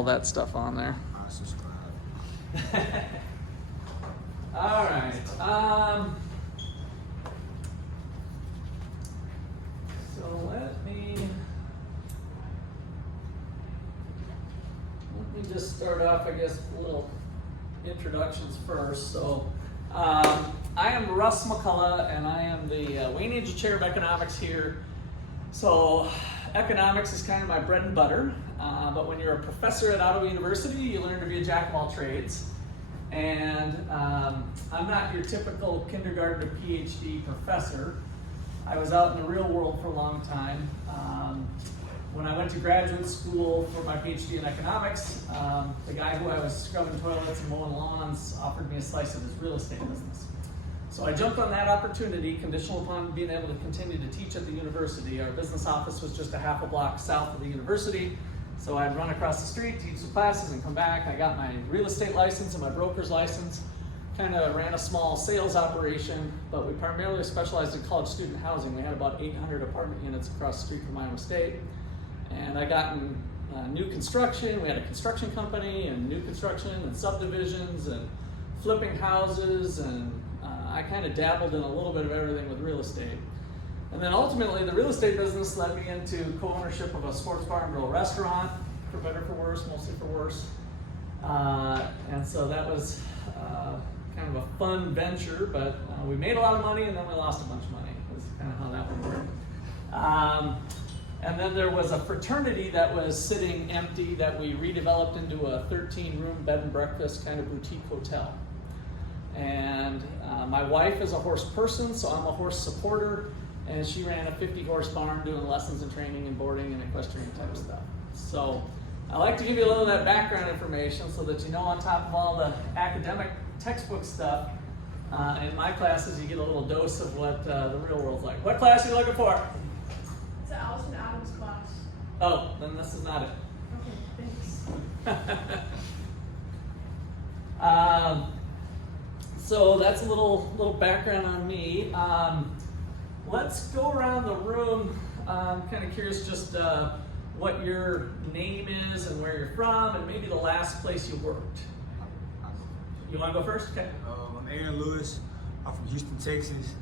all that stuff on there. I subscribe. All right. So let me just start off, I guess, little introductions first. So I am Russ McCullough, and I am the Wayne Angell Chair of Economics here. So economics is kind of my bread and butter, but when you're a professor at Ottawa University, you learn to be a jack of all trades. And I'm not your typical kindergarten to PhD professor. I was out in the real world for a long time. When I went to graduate school for my PhD in economics, the guy who I was scrubbing toilets and mowing lawns offered me a slice of his real estate business. So I jumped on that opportunity, conditional upon being able to continue to teach at the university. Our business office was just a half a block south of the university. So I'd run across the street, teach some classes, and come back. I got my real estate license and my broker's license. Kind of ran a small sales operation, but we primarily specialized in college student housing. We had about 800 apartment units across the street from Iowa State. And I got in new construction. We had a construction company and new construction and subdivisions and flipping houses, and I kind of dabbled in a little bit of everything with real estate. And then ultimately the real estate business led me into co-ownership of a sports bar and grill restaurant, for better for worse, mostly for worse. And so that was kind of a fun venture, but we made a lot of money and then we lost a bunch of money. Was kind of how that one worked. And then there was a fraternity that was sitting empty that we redeveloped into a 13-room bed and breakfast kind of boutique hotel. And my wife is a horse person, so I'm a horse supporter, and she ran a 50-horse barn doing lessons and training and boarding and equestrian type stuff. So I like to give you a little of that background information so that you know, on top of all the academic textbook stuff, in my classes you get a little dose of what the real world's like. What class are you looking for? It's Allison Adams' class. Oh, then this is not it. Okay, thanks. So that's a little background on me. Let's go around the room. I'm kind of curious just what your name is and where you're from, and maybe the last place you worked. You want to go first? Okay. I'm Aaron Lewis. I'm from Houston, Texas.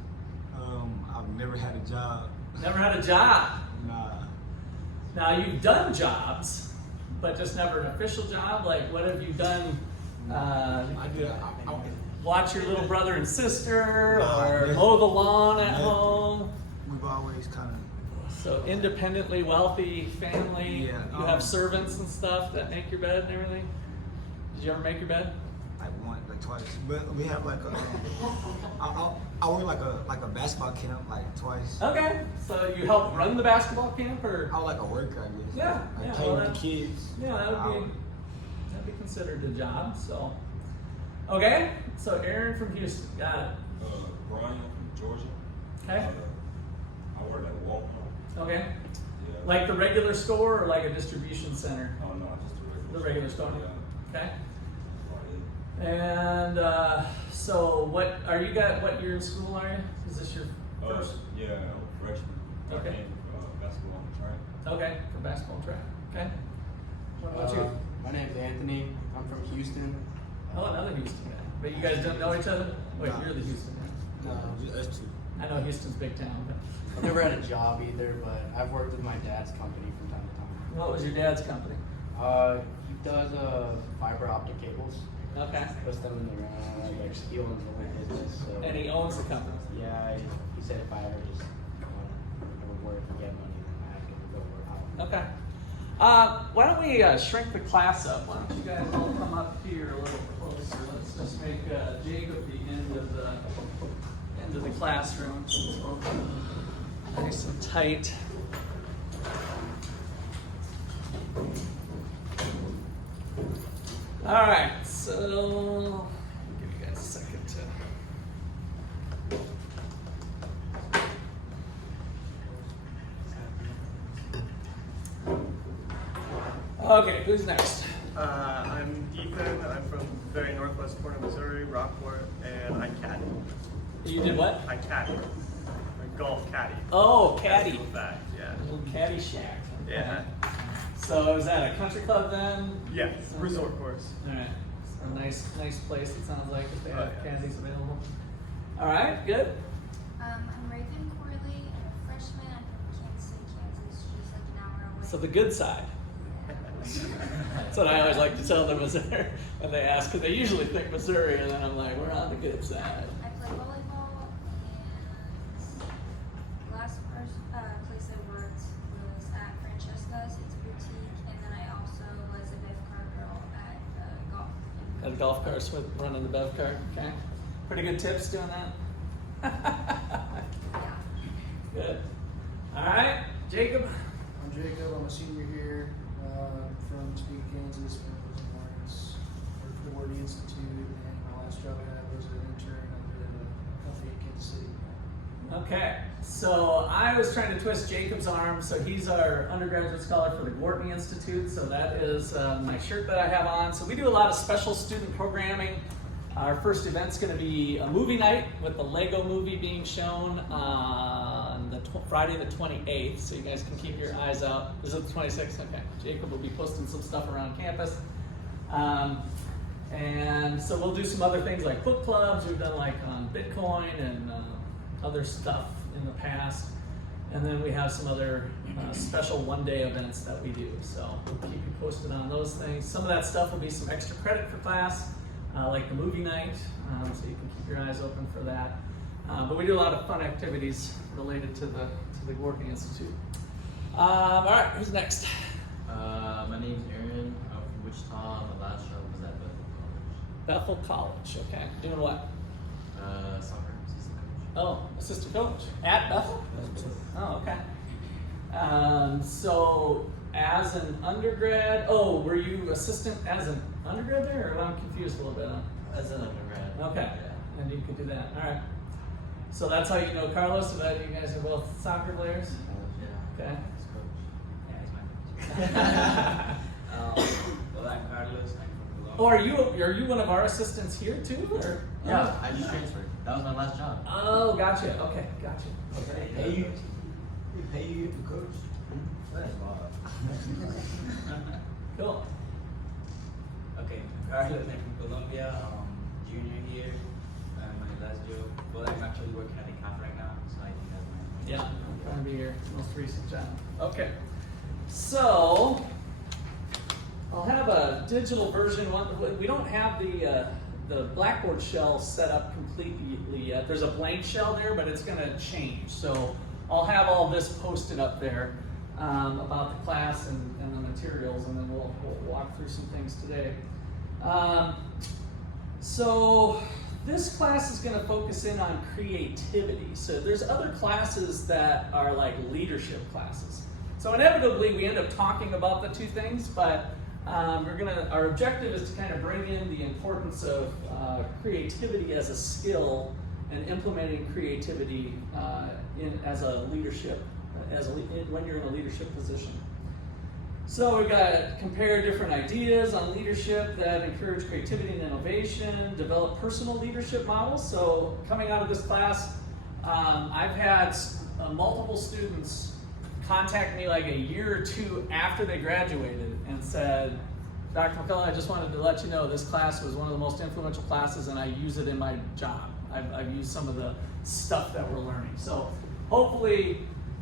I've never had a job. Never had a job. Nah. Now you've done jobs, but just never an official job. Like, what have you done? Watch your little brother and sister, or mow the lawn at home. We've always kind of. So independently wealthy family. Yeah, You have servants and stuff that make your bed and everything. Did you ever make your bed? Like twice, but we have like a. I went like a basketball camp like twice. Okay. So you help run the basketball camp, or? I was like a worker, I guess. Yeah, I yeah, came well, with that- the kids. Yeah, that'd be considered a job. So. Okay. So Aaron from Houston. Got it. Brian from Georgia. Okay. I work at Walmart. Okay. Yeah. Like the regular store or like a distribution center? Oh no, just The regular store. Yeah. Okay. That's And so what year in school are you? Is this your about it. first? Yeah, I'm a freshman. Okay. I came basketball on the track. Okay, for basketball and track. Okay. What about you? My name's Anthony. I'm from Houston. Oh, another Houston guy. But you guys don't know each other? Wait, No. you're the Houston guy. No, just us two. I know Houston's big town, but I've never had a job either, but I've worked with my dad's company from time to time. what was your dad's company? He does fiber optic cables. Okay. Puts them in the ground. Like he owns the whole business. So And he owns the company. yeah, he said if I ever just would work and get money, then I could go work out. Okay. Why don't we shrink the class up? Why don't you guys all come up here a little closer? Let's just make Jacob the end of the classroom. Nice and tight. All right, so I'll give you guys a second to. Okay, who's next? I'm Ethan. I'm from very northwest corner of Missouri, Rockport, and I caddy. You did what? I caddy. A golf caddy. Oh, That's caddy. the fact, yeah. A little caddy shack. Yeah. So is that a country club then? Yeah, resort course. All right. A nice place. It sounds like if they have Oh, yeah. candies available. All right, good. I'm Raven Corley. I'm a freshman. I'm from Kansas City, Kansas, just like an hour away. So the good side. That's what I always like to tell them when they ask, because they usually think Missouri, and then I'm like, we're on the good side. I play volleyball, and last place I worked was at Francesca's. It's a boutique, and then I also was a Bev Car girl at golf. At a golf course with running the Bev cart. Okay. Pretty good tips doing that. Yeah. Good. All right, Jacob. I'm Jacob. I'm a senior here from Topeka, Kansas. Been in Lawrence, worked for the Wharton Institute, and my last job I had was an intern at a company in Kansas City. Okay, so I was trying to twist Jacob's arm. So he's our undergraduate scholar for the Gortney Institute. So that is my shirt that I have on. So we do a lot of special student programming. Our first event's going to be a movie night with the Lego movie being shown on the Friday the 28th. So you guys can keep your eyes out. Is it the 26th? Okay. Jacob will be posting some stuff around campus. And so we'll do some other things like book clubs. We've done like on Bitcoin and other stuff in the past. And then we have some other special one-day events that we do. So we'll keep you posted on those things. Some of that stuff will be some extra credit for class, like the movie night, so you can keep your eyes open for that. But we do a lot of fun activities related to the Gortney Institute. All right, who's next? My name's Aaron. I'm from Wichita. My last job was at Bethel College. Bethel College, okay. Doing what? Soccer assistant coach. Oh, assistant coach at Bethel? Oh, okay. So as an undergrad, were you assistant as an undergrad there, or I'm confused a little bit? As an undergrad. Okay, Yeah. and you could do that. All right. So that's how you know Carlos, so that you guys are both soccer players? Yeah. Okay. He's coach. Yeah, he's my coach. Well, I'm Carlos. I'm from Oh, are you one of our assistants here too? Or? Yeah, I just transferred. That was my last job. Oh, gotcha. Okay, gotcha. Okay. We pay you to coach. That's Cool. Okay, Carlos. I'm from Colombia. Junior here. My last job. Well, I'm actually working at a camp right now, so I think that's my. Yeah, I'm trying to be your most recent job. Okay. So I'll have a digital version. We don't have the Blackboard shell set up completely yet. There's a blank shell there, but it's going to change. So I'll have all this posted up there about the class and the materials, and then we'll walk through some things today. So this class is going to focus in on creativity. So there's other classes that are like leadership classes. So inevitably we end up talking about the two things, but our objective is to kind of bring in the importance of creativity as a skill and implementing creativity as a leadership, when you're in a leadership position. So we've got compare different ideas on leadership that encourage creativity and innovation, develop personal leadership models. So coming out of this class, I've had multiple students contact me like a year or two after they graduated and said, Dr. McCullough, I just wanted to let you know this class was one of the most influential classes and I use it in my job. I've used some of the stuff that we're learning. So hopefully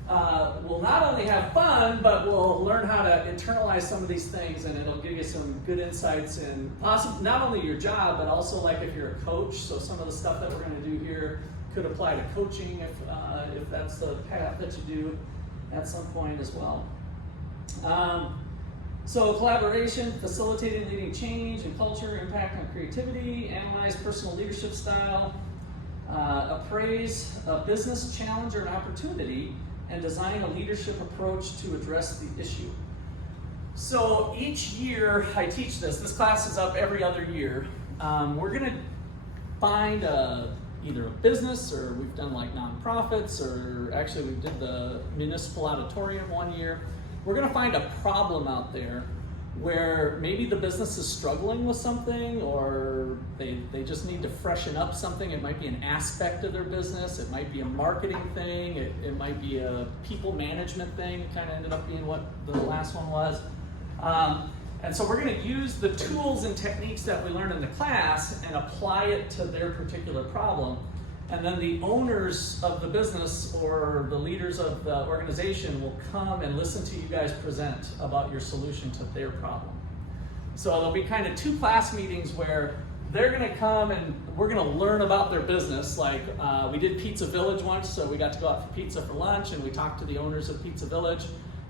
we'll not only have fun, but we'll learn how to internalize some of these things, and it'll give you some good insights in not only your job, but also like if you're a coach. So some of the stuff that we're going to do here could apply to coaching if that's the path that you do at some point as well. So collaboration, facilitating leading change and culture, impact on creativity, analyze personal leadership style, appraise a business challenge or an opportunity, and design a leadership approach to address the issue. So each year I teach this. This class is up every other year. We're going to find either a business, or we've done like nonprofits, or actually we did the municipal auditorium one year. We're going to find a problem out there where maybe the business is struggling with something, or they just need to freshen up something. It might be an aspect of their business. It might be a marketing thing. It might be a people management thing. It kind of ended up being what the last one was. And so we're going to use the tools and techniques that we learn in the class and apply it to their particular problem. And then the owners of the business or the leaders of the organization will come and listen to you guys present about your solution to their problem. So there'll be kind of 2 class meetings where they're going to come and we're going to learn about their business. Like we did Pizza Village once, so we got to go out for pizza for lunch, and we talked to the owners of Pizza Village,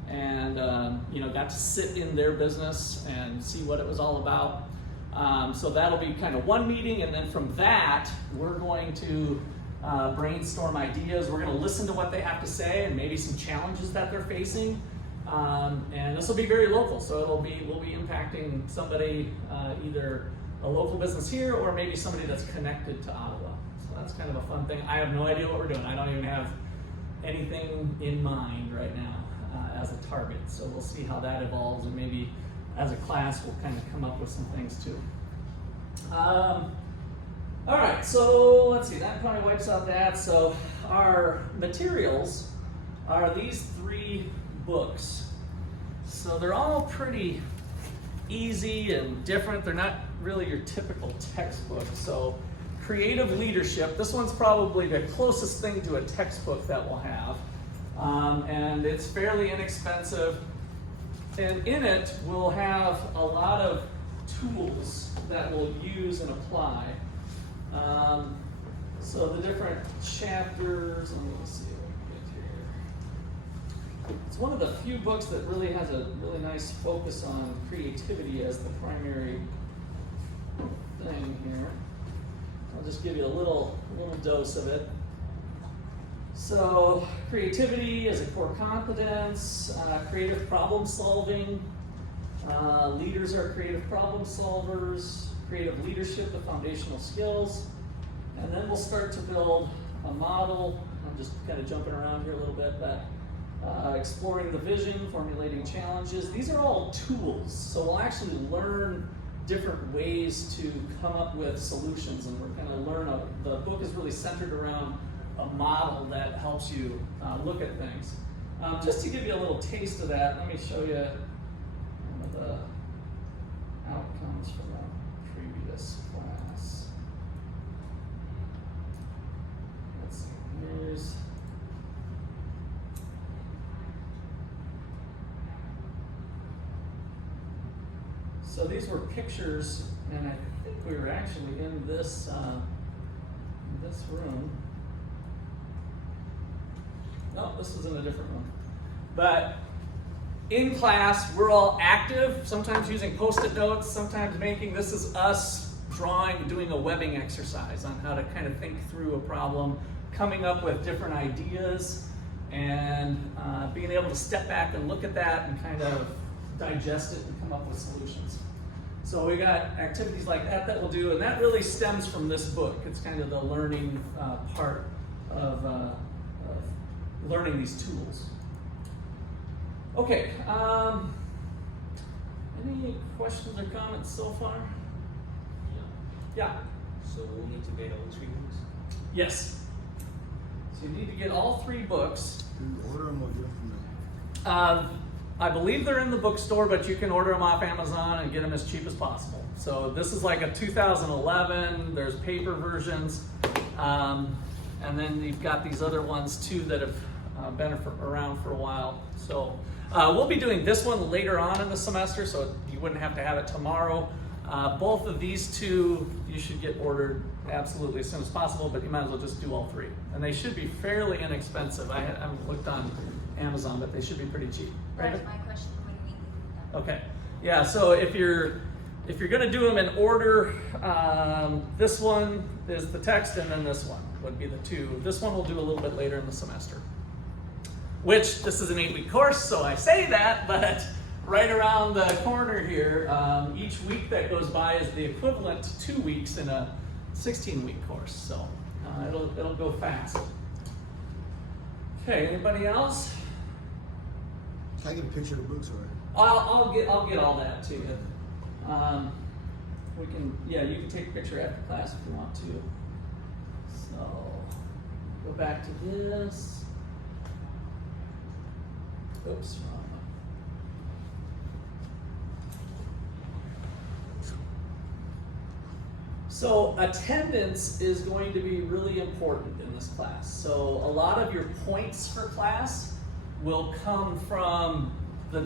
and got to sit in their business and see what it was all about. So that'll be kind of one meeting, and then from that, we're going to brainstorm ideas. We're going to listen to what they have to say and maybe some challenges that they're facing. And this will be very local, so we'll be impacting somebody, either a local business here or maybe somebody that's connected to Ottawa. So that's kind of a fun thing. I have no idea what we're doing. I don't even have anything in mind right now as a target. So we'll see how that evolves, and maybe as a class we'll kind of come up with some things too. All right, so let's see, that probably wipes out that. So our materials are these 3 books. So they're all pretty easy and different. They're not really your typical textbook. So Creative Leadership, this one's probably the closest thing to a textbook that we'll have. And it's fairly inexpensive. And in it, we'll have a lot of tools that we'll use and apply. So the different chapters, let me see what we get here. It's one of the few books that really has a really nice focus on creativity as the primary thing here. I'll just give you a little dose of it. So creativity is a core competence, creative problem solving, leaders are creative problem solvers, creative leadership, the foundational skills, and then we'll start to build a model. I'm just kind of jumping around here a little bit, but exploring the vision, formulating challenges. These are all tools, so we'll actually learn different ways to come up with solutions, and we're going to learn, the book is really centered around a model that helps you look at things. Just to give you a little taste of that, let me show you one of the outcomes from a previous class. Let's see, here's so these were pictures, and I think we were actually in this room. No, this was in a different room. But in class, we're all active, sometimes using Post-it notes, sometimes this is us drawing, doing a webbing exercise on how to kind of think through a problem, coming up with different ideas, and being able to step back and look at that and kind of digest it and come up with solutions. So we got activities like that we'll do, and that really stems from this book. It's kind of the learning part of learning these tools. Okay, any questions or comments so far? Yeah. So we'll need to get all 3 books? Yes. So you need to get all 3 books. You order them or get them from them? I believe they're in the bookstore, but you can order them off Amazon and get them as cheap as possible. So this is like a 2011, there's paper versions, and then you've got these other ones too that have been around for a while. So we'll be doing this one later on in the semester, so you wouldn't have to have it tomorrow. Both of these 2 you should get ordered absolutely as soon as possible, but you might as well just do all 3. And they should be fairly inexpensive. I haven't looked on Amazon, but they should be pretty cheap. That was my question. What do you mean? Okay. Yeah, so if you're gonna do them in order, this one is the text, and then this one would be the 2. This one we'll do a little bit later in the semester. Which, this is an 8-week course, so I say that, but right around the corner here, each week that goes by is the equivalent to 2 weeks in a 16-week course, so it'll go fast. Okay, anybody else? Can I get a picture of the books, or? I'll get all that to you. You can take a picture after class if you want to. So go back to this. Oops, wrong So attendance is going to be really important in this class. So a lot of your points for class will come from the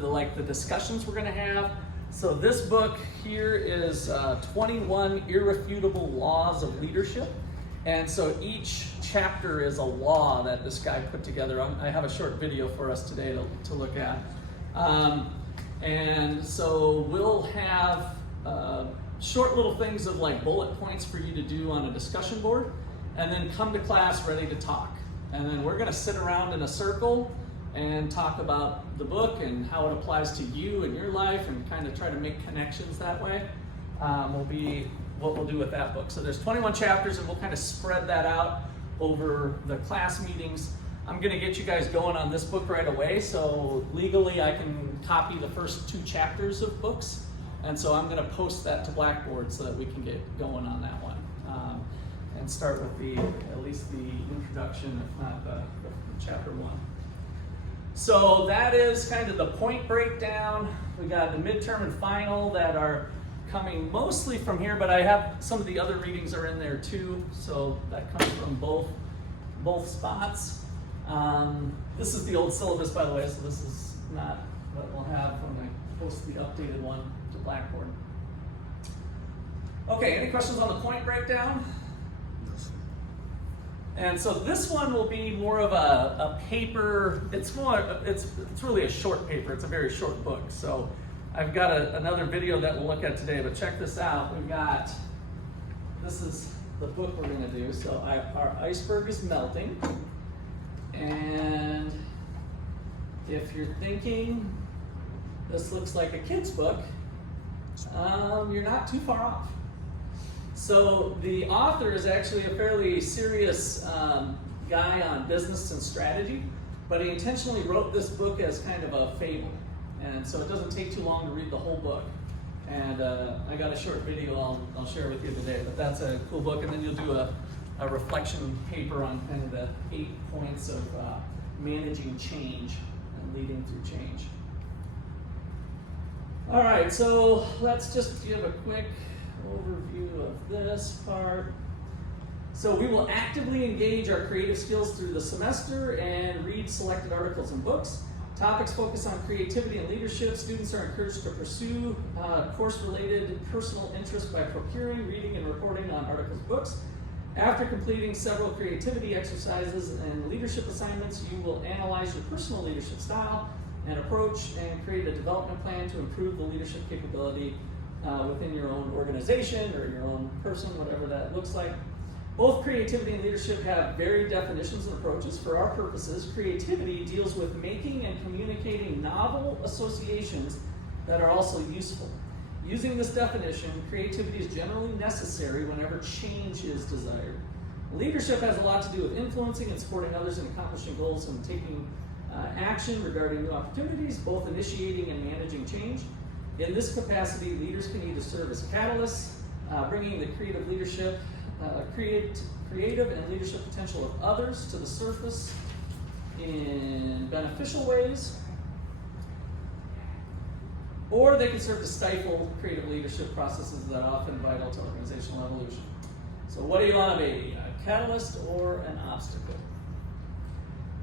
discussions we're going to have. So this book here is 21 Irrefutable Laws of Leadership. And so each chapter is a law that this guy put together. I have a short video for us today to look at. And so we'll have short little things of like bullet points for you to do on a discussion board, and then come to class ready to talk. And then we're gonna sit around in a circle and talk about the book and how it applies to you and your life, and kind of try to make connections that way. Will be what we'll do with that book. So there's 21 chapters, and we'll kind of spread that out over the class meetings. I'm gonna get you guys going on this book right away, so legally I can copy the first 2 chapters of books. And so I'm gonna post that to Blackboard so that we can get going on that one. And start with at least the introduction, if not the chapter 1. So that is kind of the point breakdown. We got the midterm and final that are coming mostly from here, but I have some of the other readings are in there too. So that comes from both spots. This is the old syllabus, by the way, so this is not what we'll have when I post the updated one to Blackboard. Okay, any questions on the point breakdown? And so this one will be more of a paper. It's really a short paper. It's a very short book. So I've got another video that we'll look at today, but check this out. This is the book we're gonna do. So our iceberg is melting. And if you're thinking this looks like a kid's book, you're not too far off. So the author is actually a fairly serious guy on business and strategy, but he intentionally wrote this book as kind of a fable. And so it doesn't take too long to read the whole book. And I got a short video I'll share with you today, but that's a cool book. And then you'll do a reflection paper on kind of the 8 points of managing change and leading through change. All right, so let's just give a quick overview of this part. So we will actively engage our creative skills through the semester and read selected articles and books. Topics focus on creativity and leadership. Students are encouraged to pursue course-related personal interests by procuring, reading, and reporting on articles and books. After completing several creativity exercises and leadership assignments, you will analyze your personal leadership style and approach and create a development plan to improve the leadership capability within your own organization or your own person, whatever that looks like. Both creativity and leadership have varied definitions and approaches. For our purposes, creativity deals with making and communicating novel associations that are also useful. Using this definition, creativity is generally necessary whenever change is desired. Leadership has a lot to do with influencing and supporting others in accomplishing goals and taking action regarding new opportunities, both initiating and managing change. In this capacity, leaders can either serve as catalysts, bringing the creative and leadership potential of others to the surface in beneficial ways, or they can serve to stifle creative leadership processes that are often vital to organizational evolution. So what do you want to be, a catalyst or an obstacle?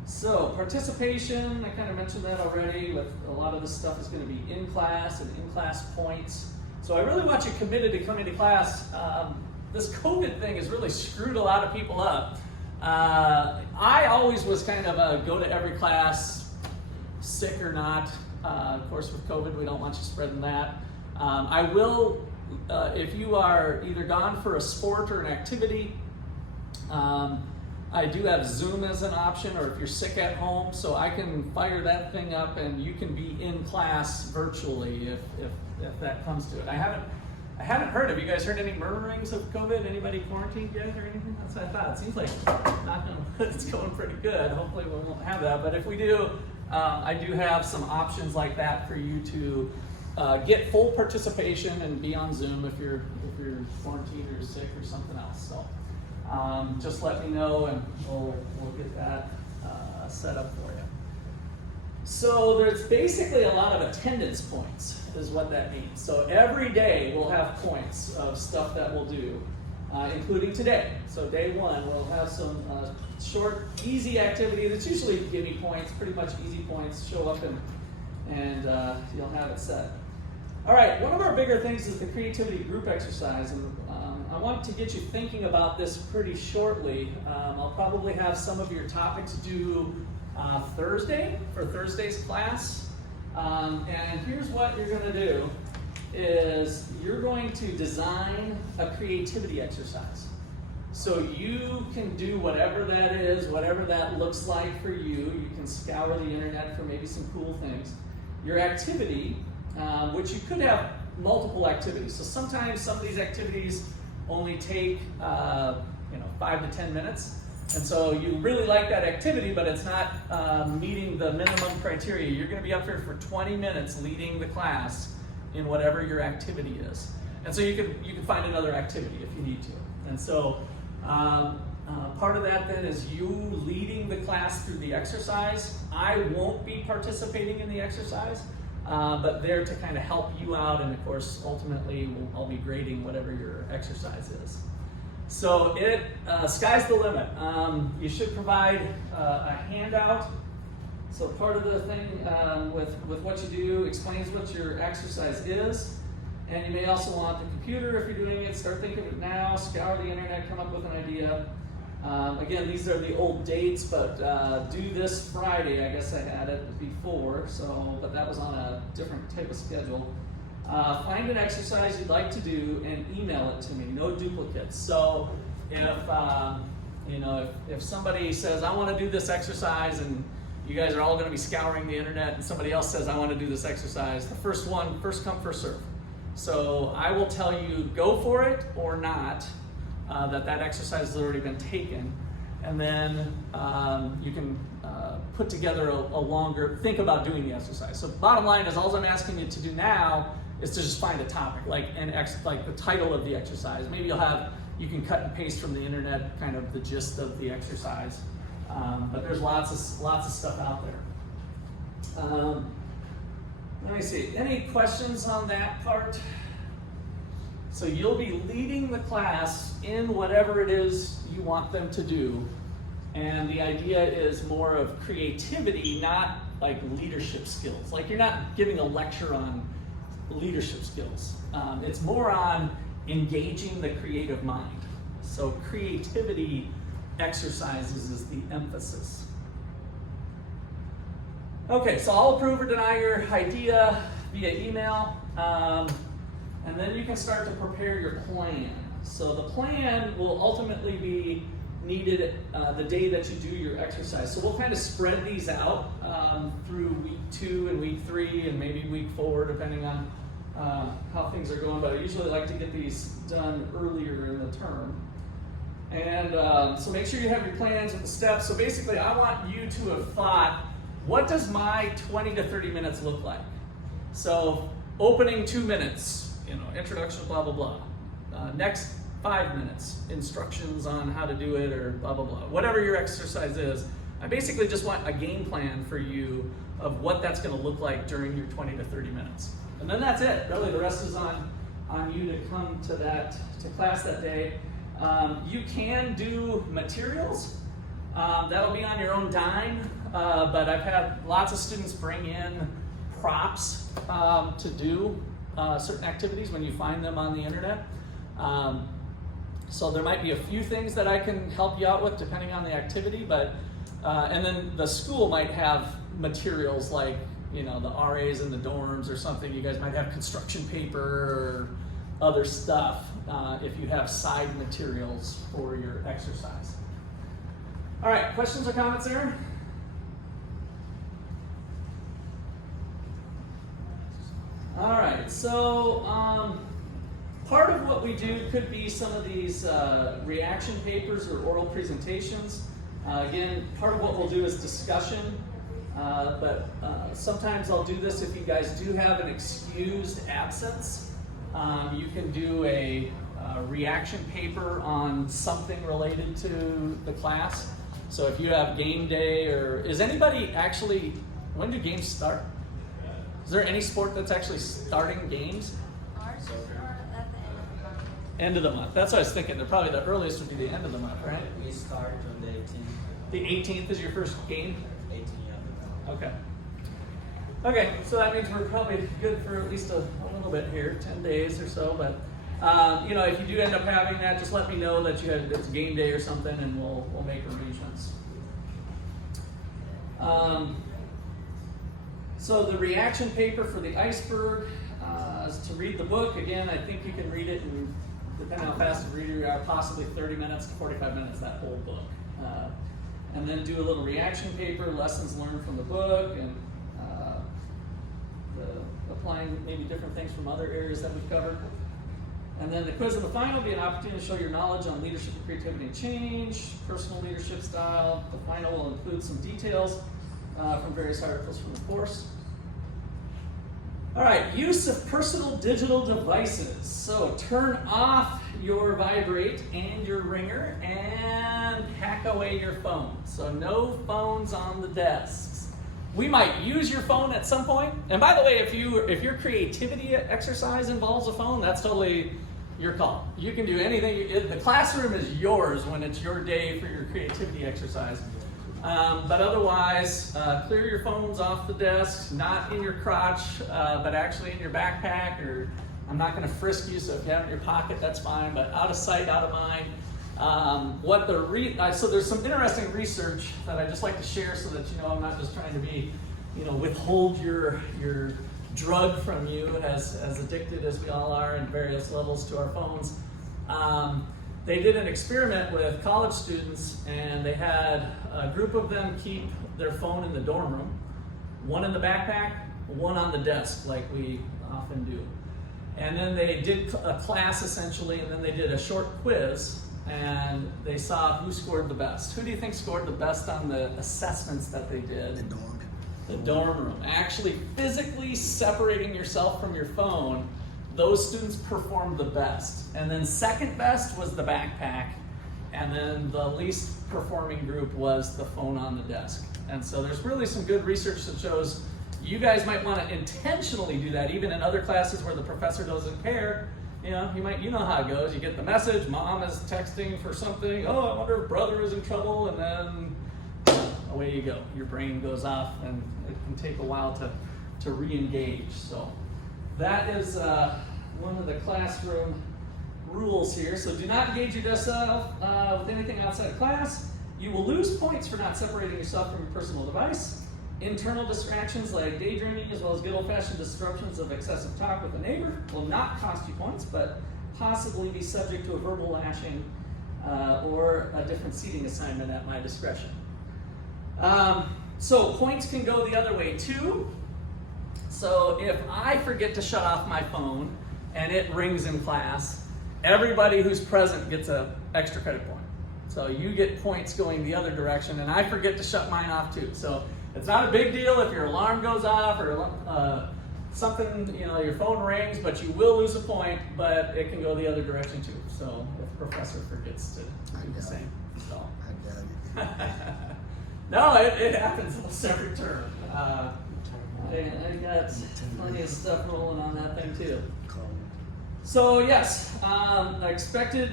So participation, I kind of mentioned that already, with a lot of this stuff is going to be in class and in-class points. So I really want you committed to coming to class. This COVID thing has really screwed a lot of people up. I always was kind of a go to every class, sick or not. Of course, with COVID, we don't want you spreading that. I will, if you are either gone for a sport or an activity, I do have Zoom as an option, or if you're sick at home, so I can fire that thing up and you can be in class virtually if that comes to it. I haven't heard. Have you guys heard any murmurings of COVID? Anybody quarantined yet or anything? That's what I thought. It seems like it's going pretty good. Hopefully we won't have that. But if we do, I do have some options like that for you to get full participation and be on Zoom if you're quarantined or sick or something else. So just let me know and we'll get that set up for you. So there's basically a lot of attendance points is what that means. So every day we'll have points of stuff that we'll do. including today. So day one, we'll have some short, easy activity that's usually gimme points, pretty much easy points. Show up and you'll have it set. All right, one of our bigger things is the creativity group exercise, and I want to get you thinking about this pretty shortly. I'll probably have some of your topics due Thursday for Thursday's class, and here's what you're going to do is you're going to design a creativity exercise. So you can do whatever that is, whatever that looks like for you. You can scour the internet for maybe some cool things. Your activity, which you could have multiple activities. So sometimes some of these activities only take 5 to 10 minutes. And so you really like that activity, but it's not meeting the minimum criteria. You're going to be up here for 20 minutes leading the class in whatever your activity is. And so you can find another activity if you need to. And so part of that then is you leading the class through the exercise. I won't be participating in the exercise, but there to kind of help you out, and of course ultimately I'll be grading whatever your exercise is. So sky's the limit. You should provide a handout. So part of the thing with what you do explains what your exercise is. And you may also want the computer if you're doing it. Start thinking of it now, scour the internet, come up with an idea. Again, these are the old dates, but due this Friday, I guess I had it before, but that was on a different type of schedule. Find an exercise you'd like to do and email it to me, no duplicates. So if somebody says, I want to do this exercise, and you guys are all going to be scouring the internet, and somebody else says, I want to do this exercise, the first come, first serve. So I will tell you, go for it or not, that exercise has already been taken. And then you can put together think about doing the exercise. So bottom line is, all I'm asking you to do now is to just find a topic, like the title of the exercise. Maybe you can cut and paste from the internet, kind of the gist of the exercise. But there's lots of stuff out there. Let me see, any questions on that part? So you'll be leading the class in whatever it is you want them to do. And the idea is more of creativity, not like leadership skills. Like, you're not giving a lecture on leadership skills. It's more on engaging the creative mind. So creativity exercises is the emphasis. Okay, so I'll approve or deny your idea via email, and then you can start to prepare your plan. So the plan will ultimately be needed the day that you do your exercise. So we'll kind of spread these out through week 2 and week 3 and maybe week 4, depending on how things are going. But I usually like to get these done earlier in the term. And so make sure you have your plans with the steps. So basically, I want you to have thought, what does my 20 to 30 minutes look like? So opening 2 minutes, introduction, blah, blah, blah. Next 5 minutes, instructions on how to do it, or blah, blah, blah. Whatever your exercise is, I basically just want a game plan for you of what that's gonna look like during your 20 to 30 minutes. And then that's it. Really, the rest is on you to come to class that day. You can do materials. That'll be on your own dime, but I've had lots of students bring in props to do certain activities when you find them on the internet. So there might be a few things that I can help you out with depending on the activity, but and then the school might have materials like the RAs in the dorms or something. You guys might have construction paper or other stuff if you have side materials for your exercise. All right, questions or comments there? All right, so part of what we do could be some of these reaction papers or oral presentations. Again, part of what we'll do is discussion, but sometimes I'll do this if you guys do have an excused absence. You can do a reaction paper on something related to the class. So if you have game day, or is anybody actually, when do games start? Is there any sport that's actually starting games? Ours are at the end of the month. End of the month. That's what I was thinking. Probably the earliest would be the end of the month, right? We start on the 18th. The 18th is your first game? 18th, yeah. Okay. Okay, so that means we're probably good for at least a little bit here, 10 days or so. But you know, if you do end up having that, just let me know that you had it's game day or something, and we'll make arrangements. So the reaction paper for the iceberg is to read the book. Again, I think you can read it in, depending on how fast a reader you are, possibly 30 minutes to 45 minutes, that whole book. And then do a little reaction paper, lessons learned from the book, and applying maybe different things from other areas that we've covered. And then the quiz of the final will be an opportunity to show your knowledge on leadership and creativity and change, personal leadership style. The final will include some details from various articles from the course. All right, use of personal digital devices. So turn off your vibrate and your ringer and pack away your phone. So no phones on the desks. We might use your phone at some point. And by the way, if your creativity exercise involves a phone, that's totally your call. You can do anything. The classroom is yours when it's your day for your creativity exercise. But otherwise, clear your phones off the desk, not in your crotch, but actually in your backpack. Or I'm not going to frisk you, so if you have it in your pocket, that's fine. But out of sight, out of mind. So there's some interesting research that I just like to share so that you know I'm not just trying to be, withhold your drug from you as addicted as we all are in various levels to our phones. They did an experiment with college students, and they had a group of them keep their phone in the dorm room, one in the backpack, one on the desk, like we often do. And then they did a class essentially, and then they did a short quiz, and they saw who scored the best. Who do you think scored the best on the assessments that they did? The dorm room. Actually physically separating yourself from your phone, those students performed the best. And then second best was the backpack, and then the least performing group was the phone on the desk. And so there's really some good research that shows you guys might want to intentionally do that, even in other classes where the professor doesn't care. You know how it goes. You get the message, mom is texting for something. Oh, I wonder if brother is in trouble, and then away you go. Your brain goes off, and it can take a while to re-engage. So that is one of the classroom rules here. So do not engage yourself with anything outside of class. You will lose points for not separating yourself from your personal device. Internal distractions like daydreaming, as well as good old-fashioned disruptions of excessive talk with a neighbor, will not cost you points, but possibly be subject to a verbal lashing or a different seating assignment at my discretion. So points can go the other way too. So if I forget to shut off my phone and it rings in class, everybody who's present gets an extra credit point. So you get points going the other direction, and I forget to shut mine off too. So it's not a big deal if your alarm goes off or something, your phone rings, but you will lose a point, but it can go the other direction too. So if the professor forgets to do the same. So. I got it. No, it happens almost every term. I got plenty of stuff rolling on that thing too. So yes, you're expected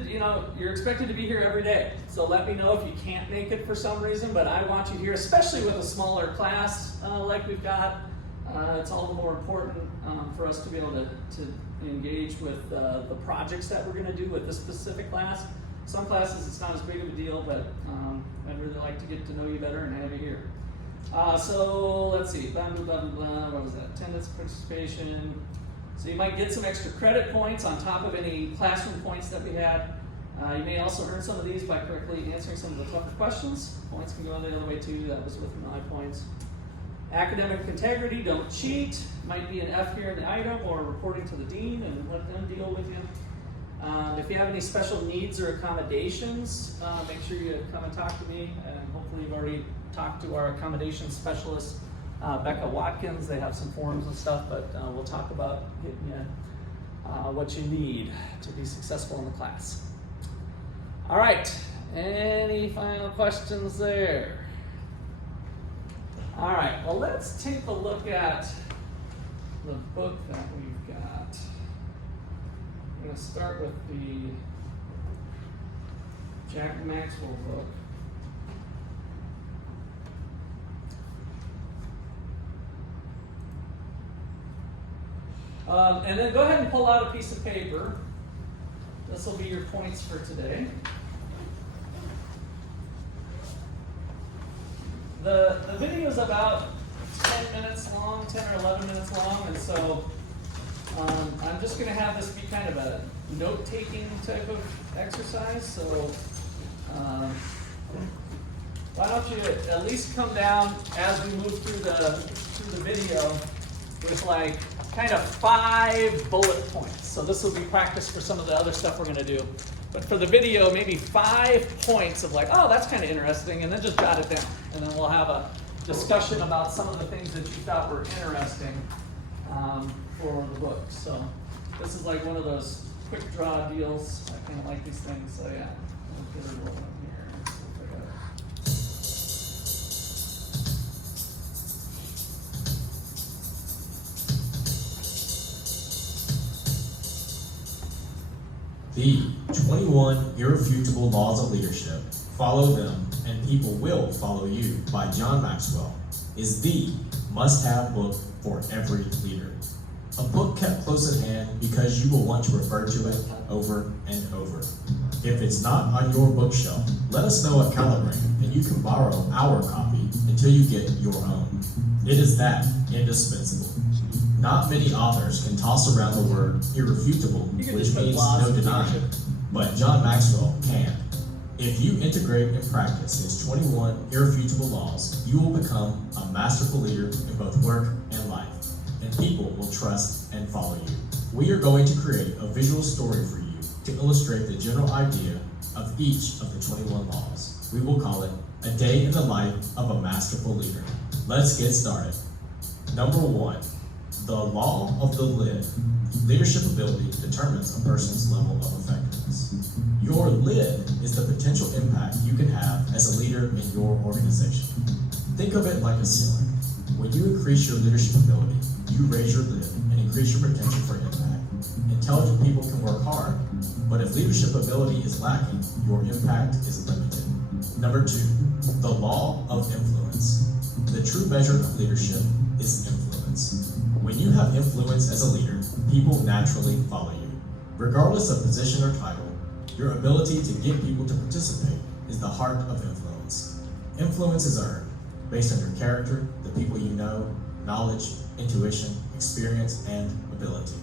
to be here every day. So let me know if you can't make it for some reason, but I want you here, especially with a smaller class like we've got. It's all the more important for us to be able to engage with the projects that we're going to do with this specific class. Some classes it's not as big of a deal, but I'd really like to get to know you better and have you here. So let's see, blah, blah, blah, blah, what was that? Attendance, participation. So you might get some extra credit points on top of any classroom points that we had. You may also earn some of these by correctly answering some of the tougher questions. Points can go the other way too. That was with my points. Academic integrity, don't cheat. Might be an F here in the item, or reporting to the dean and let them deal with you. If you have any special needs or accommodations, make sure you come and talk to me, and hopefully you've already talked to our accommodations specialist, Becca Watkins. They have some forms and stuff, but we'll talk about getting you what you need to be successful in the class. All right, any final questions there? All right, well, let's take a look at the book that we've got. I'm going to going to start with the Jack Maxwell book. And then go ahead and pull out a piece of paper. This will be your points for today. The video is about 10 minutes long, 10 or 11 minutes long, and so I'm just going to have this be kind of a note-taking type of exercise. So why don't you at least come down as we move through the video with like kind of 5 bullet points. So this will be practice for some of the other stuff we're going to do. But for the video, maybe 5 points of like, oh, that's kind of interesting, and then just jot it down. And then we'll have a discussion about some of the things that you thought were interesting for the book. So this is like one of those quick draw deals. I kind of like these things, so yeah. I'll get it rolling here. We'll pick it up. The 21 Irrefutable Laws of Leadership, Follow Them, and People Will Follow You by John Maxwell is the must-have book for every leader. A book kept close at hand because you will want to refer to it over and over. If it's not on your bookshelf, let us know at Calibrate and you can borrow our copy until you get your own. It is that indispensable. Not many authors can toss around the word irrefutable, You can which just put means laws no of denying, leadership. but John Maxwell can. If you integrate and practice his 21 irrefutable laws, you will become a masterful leader in both work and life, and people will trust and follow you. We are going to create a visual story for you to illustrate the general idea of each of the 21 laws. We will call it A Day in the Life of a Masterful Leader. Let's get started. Number 1. The law of the lid. Leadership ability determines a person's level of effectiveness. Your lid is the potential impact you can have as a leader in your organization. Think of it like a ceiling. When you increase your leadership ability, you raise your lid and increase your potential for impact. Intelligent people can work hard, but if leadership ability is lacking, your impact is limited. Number 2, the law of influence. The true measure of leadership is influence. When you have influence as a leader, people naturally follow you. Regardless of position or title, your ability to get people to participate is the heart of influence. Influence is earned based on your character, the people you know, knowledge, intuition, experience, and ability.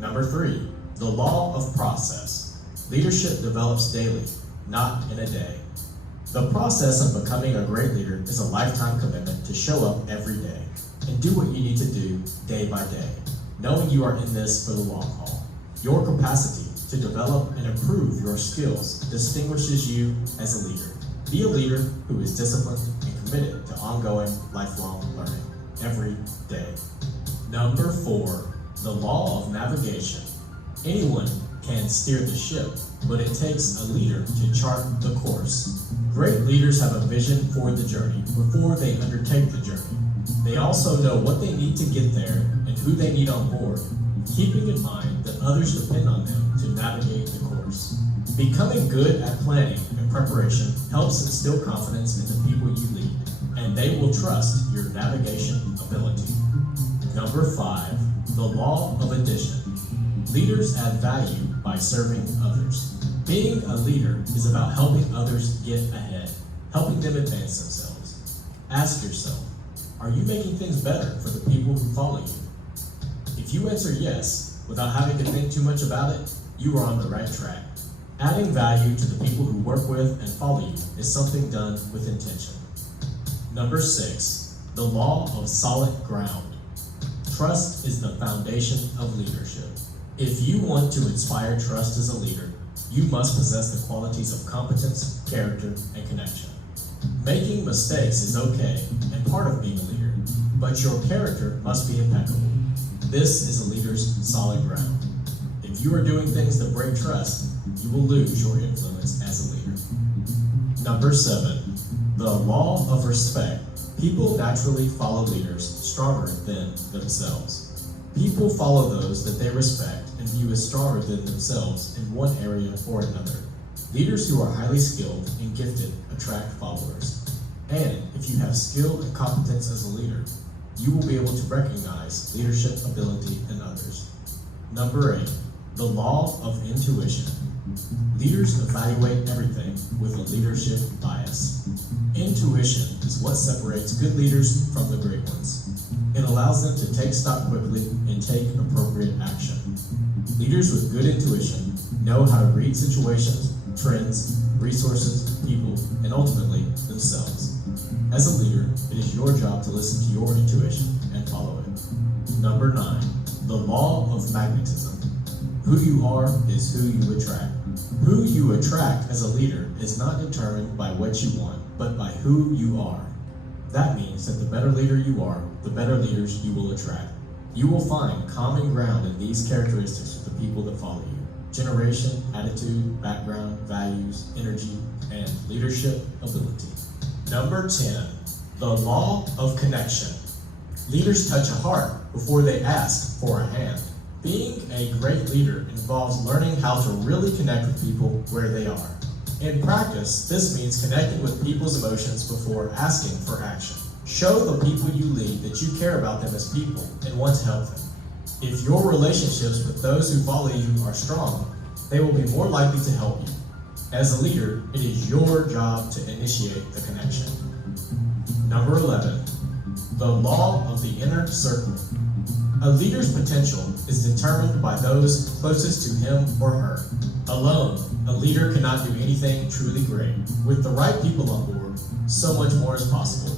Number 3, the law of process. Leadership develops daily, not in a day. The process of becoming a great leader is a lifetime commitment to show up every day and do what you need to do day by day, knowing you are in this for the long haul. Your capacity to develop and improve your skills distinguishes you as a leader. Be a leader who is disciplined and committed to ongoing, lifelong learning every day. Number 4, the law of navigation. Anyone can steer the ship, but it takes a leader to chart the course. Great leaders have a vision for the journey before they undertake the journey. They also know what they need to get there and who they need on board, keeping in mind that others depend on them to navigate the course. Becoming good at planning and preparation helps instill confidence in the people you lead, and they will trust your navigation ability. Number 5, the law of addition. Leaders add value by serving others. Being a leader is about helping others get ahead, helping them advance themselves. Ask yourself, are you making things better for the people who follow you? If you answer yes, without having to think too much about it, you are on the right track. Adding value to the people who work with and follow you is something done with intention. Number 6, the law of solid ground. Trust is the foundation of leadership. If you want to inspire trust as a leader, you must possess the qualities of competence, character, and connection. Making mistakes is okay and part of being a leader, but your character must be impeccable. This is a leader's solid ground. If you are doing things that break trust, you will lose your influence as a leader. Number 7, the law of respect. People naturally follow leaders stronger than themselves. People follow those that they respect and view as stronger than themselves in one area or another. Leaders who are highly skilled and gifted attract followers. And if you have skill and competence as a leader, you will be able to recognize leadership ability in others. Number 8, the law of intuition. Leaders evaluate everything with a leadership bias. Intuition is what separates good leaders from the great ones. It allows them to take stock quickly and take appropriate action. Leaders with good intuition know how to read situations, trends, resources, people, and ultimately themselves. As a leader, it is your job to listen to your intuition and follow it. Number 9, the law of magnetism. Who you are is who you attract. Who you attract as a leader is not determined by what you want, but by who you are. That means that the better leader you are, the better leaders you will attract. You will find common ground in these characteristics with the people that follow you: generation, attitude, background, values, energy, and leadership ability. Number 10, the law of connection. Leaders touch a heart before they ask for a hand. Being a great leader involves learning how to really connect with people where they are. In practice, this means connecting with people's emotions before asking for action. Show the people you lead that you care about them as people and want to help them. If your relationships with those who follow you are strong, they will be more likely to help you. As a leader, it is your job to initiate the connection. Number 11, the law of the inner circle. A leader's potential is determined by those closest to him or her. Alone, a leader cannot do anything truly great. With the right people on board, so much more is possible.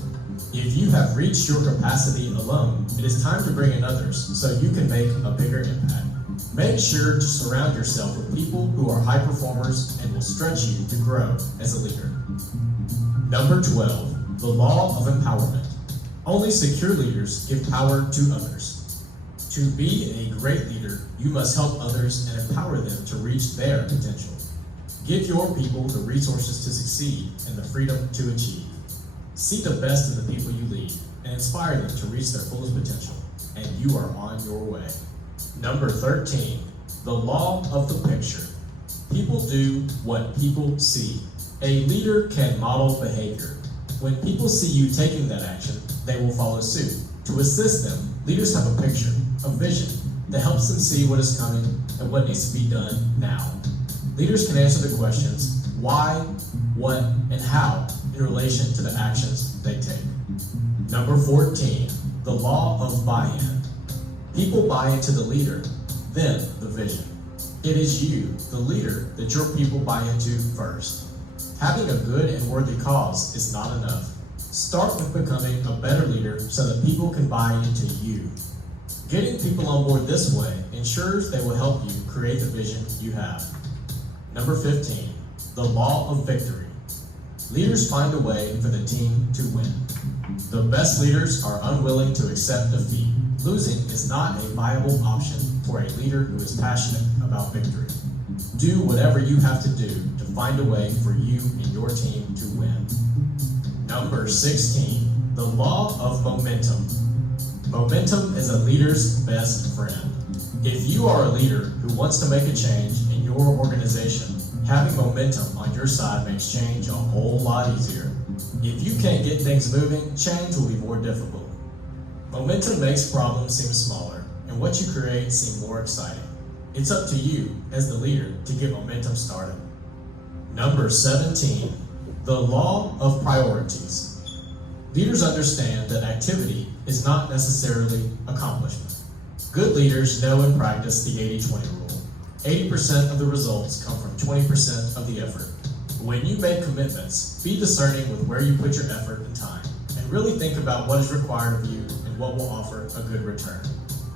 If you have reached your capacity alone, it is time to bring in others so you can make a bigger impact. Make sure to surround yourself with people who are high performers and will stretch you to grow as a leader. Number 12, the law of empowerment. Only secure leaders give power to others. To be a great leader, you must help others and empower them to reach their potential. Give your people the resources to succeed and the freedom to achieve. See the best in the people you lead and inspire them to reach their fullest potential, and you are on your way. Number 13, the law of the picture. People do what people see. A leader can model behavior. When people see you taking that action, they will follow suit. To assist them, leaders have a picture, a vision, that helps them see what is coming and what needs to be done now. Leaders can answer the questions why, what, and how in relation to the actions they take. Number 14, the law of buy-in. People buy into the leader, then the vision. It is you, the leader, that your people buy into first. Having a good and worthy cause is not enough. Start with becoming a better leader so that people can buy into you. Getting people on board this way ensures they will help you create the vision you have. Number 15, the law of victory. Leaders find a way for the team to win. The best leaders are unwilling to accept defeat. Losing is not a viable option for a leader who is passionate about victory. Do whatever you have to do to find a way for you and your team to win. Number 16, the law of momentum. Momentum is a leader's best friend. If you are a leader who wants to make a change in your organization, having momentum on your side makes change a whole lot easier. If you can't get things moving, change will be more difficult. Momentum makes problems seem smaller, and what you create seem more exciting. It's up to you, as the leader, to get momentum started. Number 17, the law of priorities. Leaders understand that activity is not necessarily accomplishment. Good leaders know and practice the 80-20 rule. 80% of the results come from 20% of the effort. When you make commitments, be discerning with where you put your effort and time, and really think about what is required of you and what will offer a good return.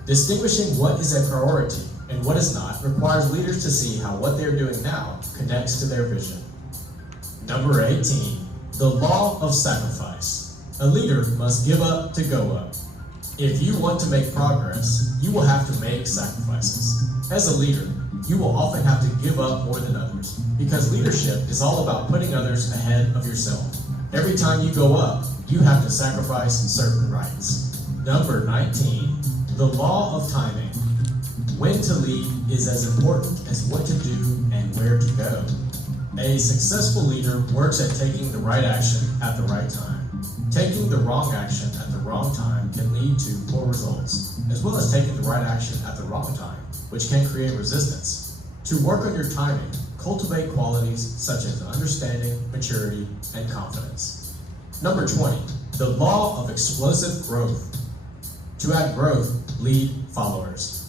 Distinguishing what is a priority and what is not requires leaders to see how what they're doing now connects to their vision. Number 18, the law of sacrifice. A leader must give up to go up. If you want to make progress, you will have to make sacrifices. As a leader, you will often have to give up more than others, because leadership is all about putting others ahead of yourself. Every time you go up, you have to sacrifice certain rights. Number 19, the law of timing. When to lead is as important as what to do and where to go. A successful leader works at taking the right action at the right time. Taking the wrong action at the wrong time can lead to poor results, as well as taking the right action at the wrong time, which can create resistance. To work on your timing, cultivate qualities such as understanding, maturity, and confidence. Number 20, the law of explosive growth. To add growth, lead followers.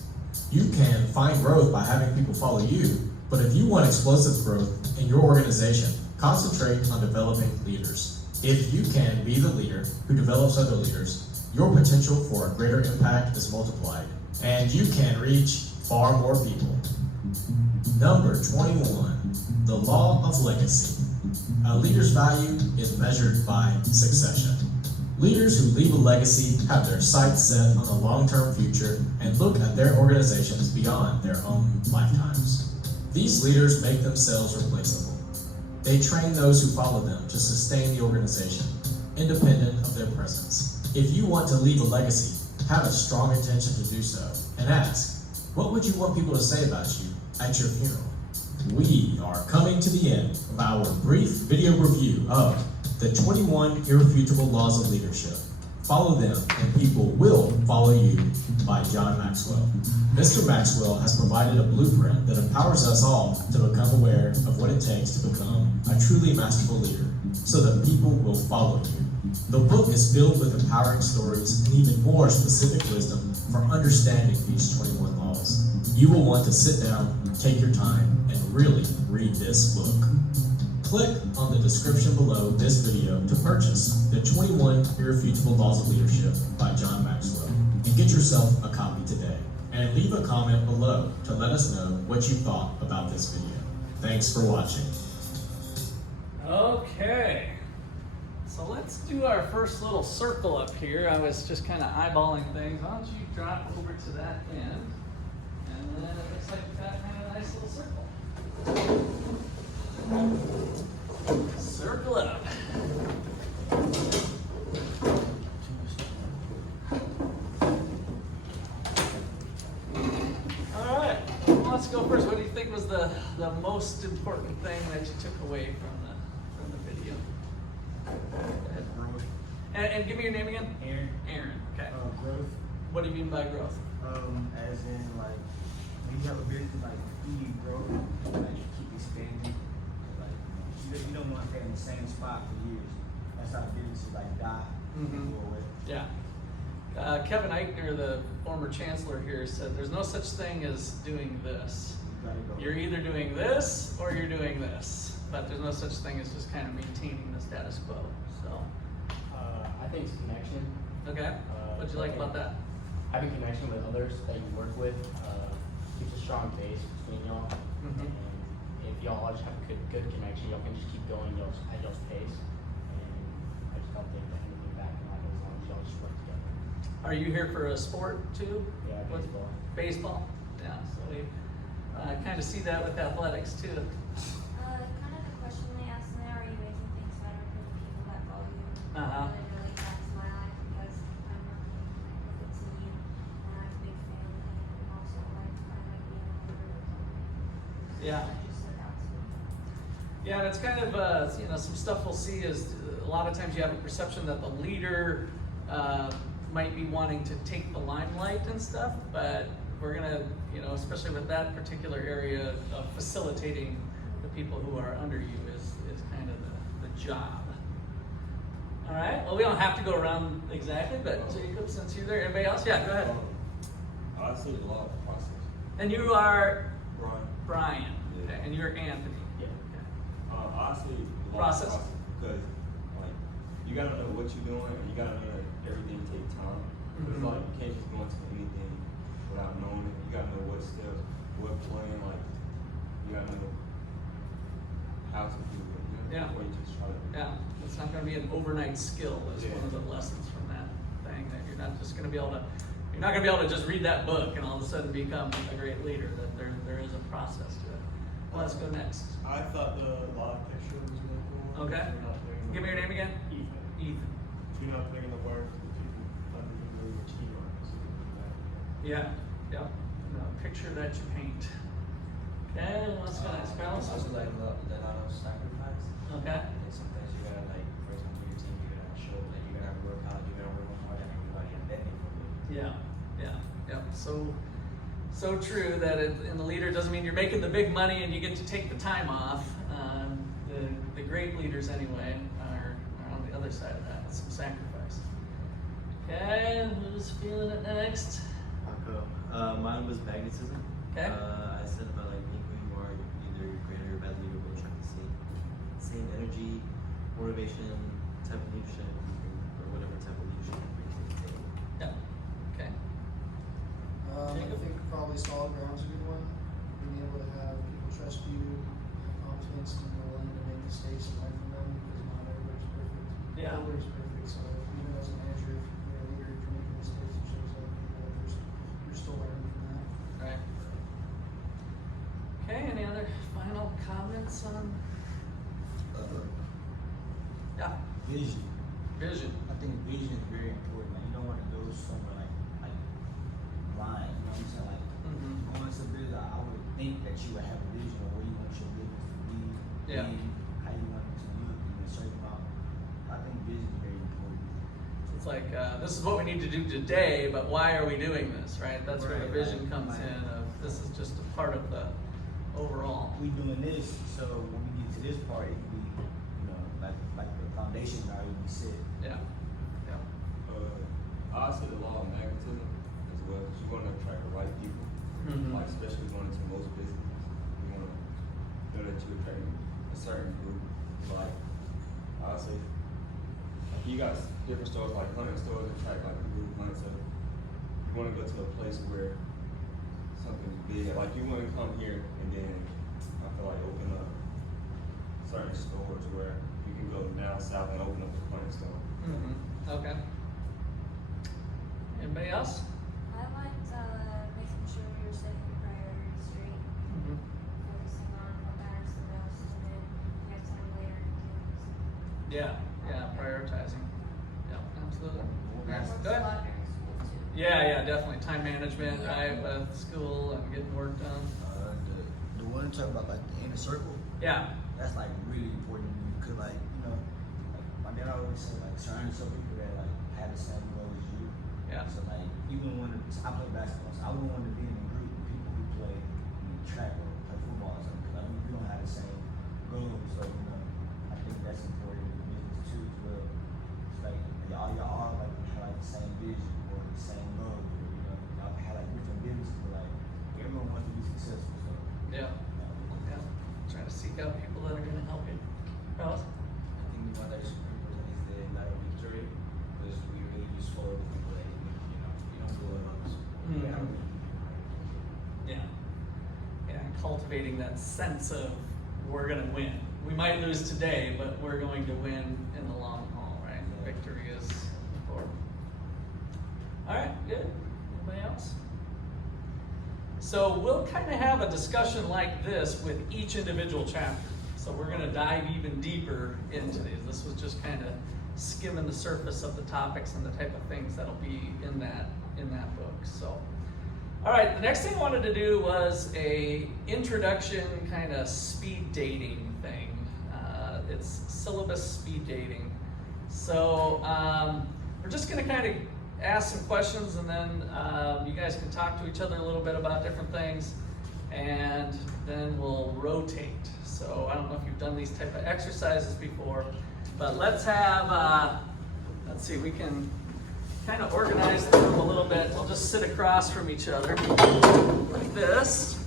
You can find growth by having people follow you, but if you want explosive growth in your organization, concentrate on developing leaders. If you can be the leader who develops other leaders, your potential for a greater impact is multiplied, and you can reach far more people. Number 21, the law of legacy. A leader's value is measured by succession. Leaders who leave a legacy have their sights set on a long-term future and look at their organizations beyond their own lifetimes. These leaders make themselves replaceable. They train those who follow them to sustain the organization, independent of their presence. If you want to leave a legacy, have a strong intention to do so, and ask, what would you want people to say about you at your funeral? We are coming to the end of our brief video review of the 21 Irrefutable Laws of Leadership. Follow them and people will follow you by John Maxwell. Mr. Maxwell has provided a blueprint that empowers us all to become aware of what it takes to become a truly masterful leader so that people will follow you. The book is filled with empowering stories and even more specific wisdom for understanding these 21 laws. You will want to sit down, take your time, and really read this book. Click on the description below this video to purchase the 21 Irrefutable Laws of Leadership by John Maxwell and get yourself a copy today. And leave a comment below to let us know what you thought about this video. Thanks for watching. Okay, so let's do our first little circle up here. I was just kind of eyeballing things. Why don't you drop over to that end? And then it looks like we've got kind of a nice little circle. Circle up. All right, well, let's go first. What do you think was the most important thing that you took away from the video? Go ahead. Growth. And give me your name again. Aaron. Aaron. Okay. Growth. What do you mean by growth? As in like, when you have a business, like you need growth, like keep expanding. Like you don't want to stay in the same spot for years. That's how businesses like die. Mhm. Go away. Yeah. Kevin Eichner, the former chancellor here, said there's no such thing as doing this. You gotta go. You're either doing this or you're doing this, but there's no such thing as just kind of maintaining the status quo. So, I think it's connection. okay. What'd you like about that? Having connection with others that you work with keeps a strong base between y'all. Mhm. And if y'all all just have a good connection, y'all can just keep going at y'all's pace. And I just don't think that anything back in life as long as y'all just work together. Are you here for a sport too? Yeah, What- baseball. Baseball? Yeah, so we kind of see that with athletics too. Kind of the question they asked now, are you making things better for the people that follow you? Uh-huh. Literally, that's my life because I'm working with a team and I'm a big family and also like I like being a leader of something. Yeah. That just stood out to me. Yeah, and it's kind of, some stuff we'll see is a lot of times you have a perception that the leader might be wanting to take the limelight and stuff, but we're gonna, especially with that particular area of facilitating the people who are under you is kind of the job. All right, well, we don't have to go around exactly, but Jacob, since you're there, anybody else? Yeah, go ahead. I see a lot of process. And you are Brian. Brian, Yeah. okay, and you're Anthony. Yeah. Okay. I see a lot Process. of process because like you gotta know what you're doing and you gotta know that everything takes time. It's Mhm. like you can't just go into anything without knowing it. You gotta know what steps, what plan, like you gotta know how to do it. Yeah. Or you just try to do it. Yeah, it's not gonna be an overnight skill is one of the lessons from that thing, that you're not just gonna be able to, you're not gonna be able to just read that book and all of a sudden become a great leader, that there is a process to it. Well, let's go next. I thought the live picture was really cool. Okay. You're not putting the Give me your work- name again. Ethan. Ethan. You're not putting in the work, the people under you, your team are. So you can do that. Yeah, yeah. No, picture that you paint. Okay, what's the next, Carlos? Also like a lot of sacrifice. Okay. Like sometimes you gotta like, for example, your team, you gotta show that you gotta work hard, you gotta work more than everybody, and then they prove it. Yeah. So true that in the leader doesn't mean you're making the big money and you get to take the time off. The great leaders anyway are on the other side of that. It's some sacrifice. Okay, who's feeling it next? I'll go. Mine was magnetism. Okay. I said about like being who you are, either great or bad leader, but trying to same energy, motivation, type of leadership, or whatever type of leadership you bring to the table. Yeah. Okay. I Jacob? think probably solid ground's a good one. Being able to have people trust you, have confidence, and be willing to make mistakes and learn from them, because not everybody's perfect. Yeah. Nobody's perfect. So even as a manager, if you're a leader, if you're making mistakes, it shows other people that you're still learning from that. Right. Okay, any other final comments on? Yeah, Vision. vision. I think vision is very important. Like, you don't want to go somewhere like blind. You know what I'm saying? Like Mm-hmm. going to business, I would think that you would have a vision of where you want your business to be, Yeah. and how you want it to look in a certain amount. I think vision is very important. It's like, this is what we need to do today, but why are we doing this, right? That's where the Right, vision comes right. in of, this is just a part of the overall. We doing this, so when we get to this part, it can be, you know, like the foundation already be set. Yeah. Yeah. I say the law of magnetism as well, because you want to attract the right people, Mhm. like especially going into most businesses. You want to know that you attract a certain group. Like I say, like you got different stores, like hunting stores attract like a group hunting. So you want to go to a place where something's big. Like you want to come here and then I feel like open up certain stores where you can go down south and open up a hunting store. Mm-hmm. Okay. Anybody else? I liked making sure we were setting the priorities straight, Mm-hmm. focusing on what matters the most, and then we have time later to do things. Yeah, prioritizing. Yeah, absolutely. That Yes, works good. a lot during school too. Yeah, definitely. Time management, right, with school and getting work done. The one talk about like the inner circle, Yeah. that's like really important to me, because like, you know, like my dad always said, like surround yourself with people that like have the same goal as you. Yeah. So like even when I play basketball, so I wouldn't want to be in a group with people who play track or play football or something, because I mean we don't have the same goals. So you know, I think that's important in business too as well. It's like y'all all like have like the same vision or the same goal. Or, you know, y'all have like different businesses, but like everyone wants to be successful. So Yeah. Yeah. Try to seek out people that are going to help you. Alice? I think the one that is super important is the ladder of victory, because we really just follow the people that you don't go alone. So we Mhm. have to be right. Yeah, and cultivating that sense of we're going to win. We might lose today, but we're going to win in the long haul, right? Victory is important. All right, good. Anybody else? So we'll kind of have a discussion like this with each individual chapter. So we're going to dive even deeper into these. This was just kind of skimming the surface of the topics and the type of things that'll be in that book. So, all right, the next thing I wanted to do was a introduction kind of speed dating thing. It's syllabus speed dating. So we're just going to kind of ask some questions, and then you guys can talk to each other a little bit about different things, and then we'll rotate. So I don't know if you've done these type of exercises before, but let's have, let's see, we can kind of organize the room a little bit. We'll just sit across from each other like this.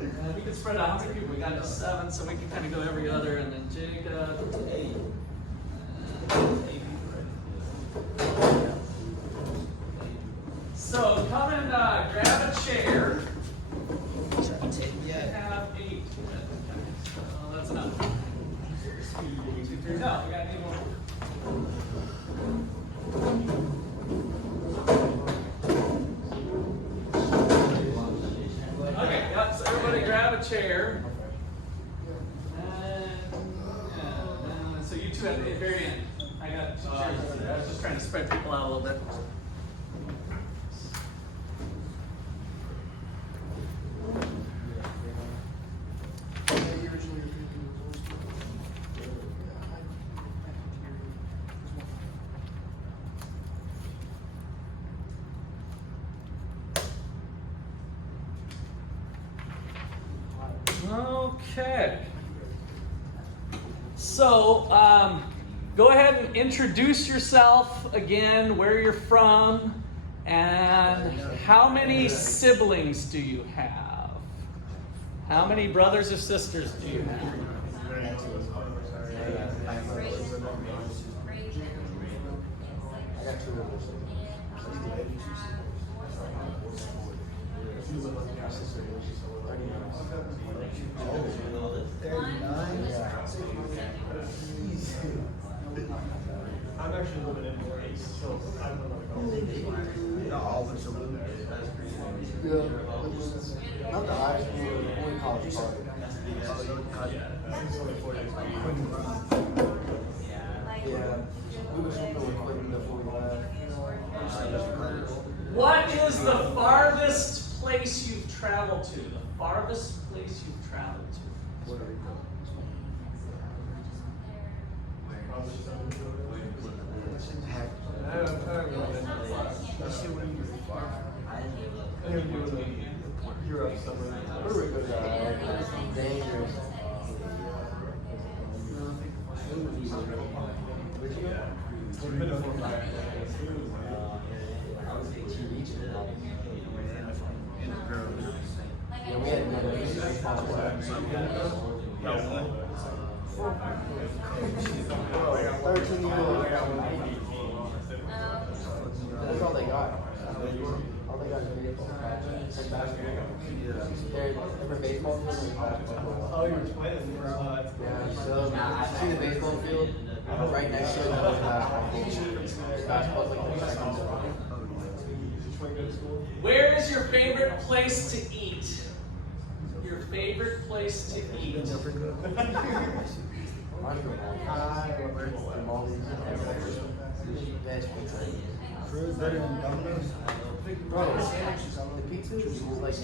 And we can spread out. How many people? We got just 7, so we can kind of go every other, and then Jacob. 8. So come and grab a chair. You have 8. Oh, that's enough. 1, 2, 3. No, we got to need more. Okay, yep, so everybody grab a chair. And so you two at the very end. I got 2 chairs over there. I was just trying to spread people out a little bit. Okay. So, go ahead and introduce yourself again, where you're from, and how many siblings do you have? How many brothers or sisters do you have? I got 2 of those. I'm actually living in Maurice, so I don't know. all of them. Yeah, it was not the high school, only college party. Yeah, we were something with Clinton before we left. What is the farthest place you've traveled to? The farthest place you've traveled to? Puerto Rico. Europe somewhere. Puerto Rico's dangerous. Yeah, we had no 13-year-old. That's all they got. All they got is baseball and basketball. Remember baseball field? Oh, you were playing. Yeah, so see the baseball field? Right next to it, there's basketball's like 3 seconds away. Where is your favorite place to eat? Your favorite place to eat? Mine's Crew's better than Domino's? Bro, the pizza is like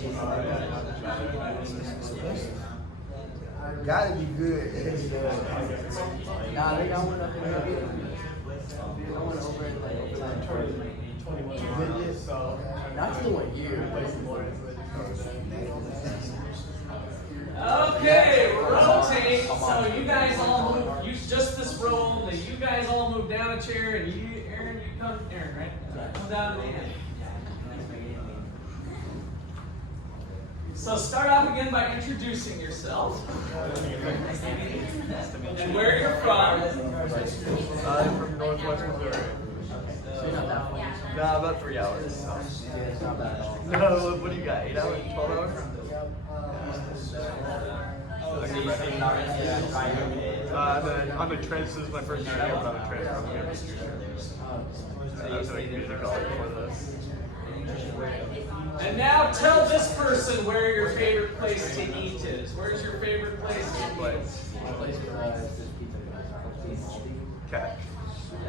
Gotta be good. Nah, they got one up in here. They got one over in like not till a year. Okay, rotate. So you guys all move. Use just this row only. You guys all move down a chair, and you, Aaron, you come. Aaron, right? Come down to the end. So start off again by introducing yourself and where you're from. I'm from Northwest Missouri. No, about 3 hours. No, what do you got? 8 hours? 12 hours? I'm a trans. This is my first year here, but I'm a trans. That's what I can do the college before this. And now tell this person where your favorite place to eat is. Where's your favorite place to eat? My place is Okay. I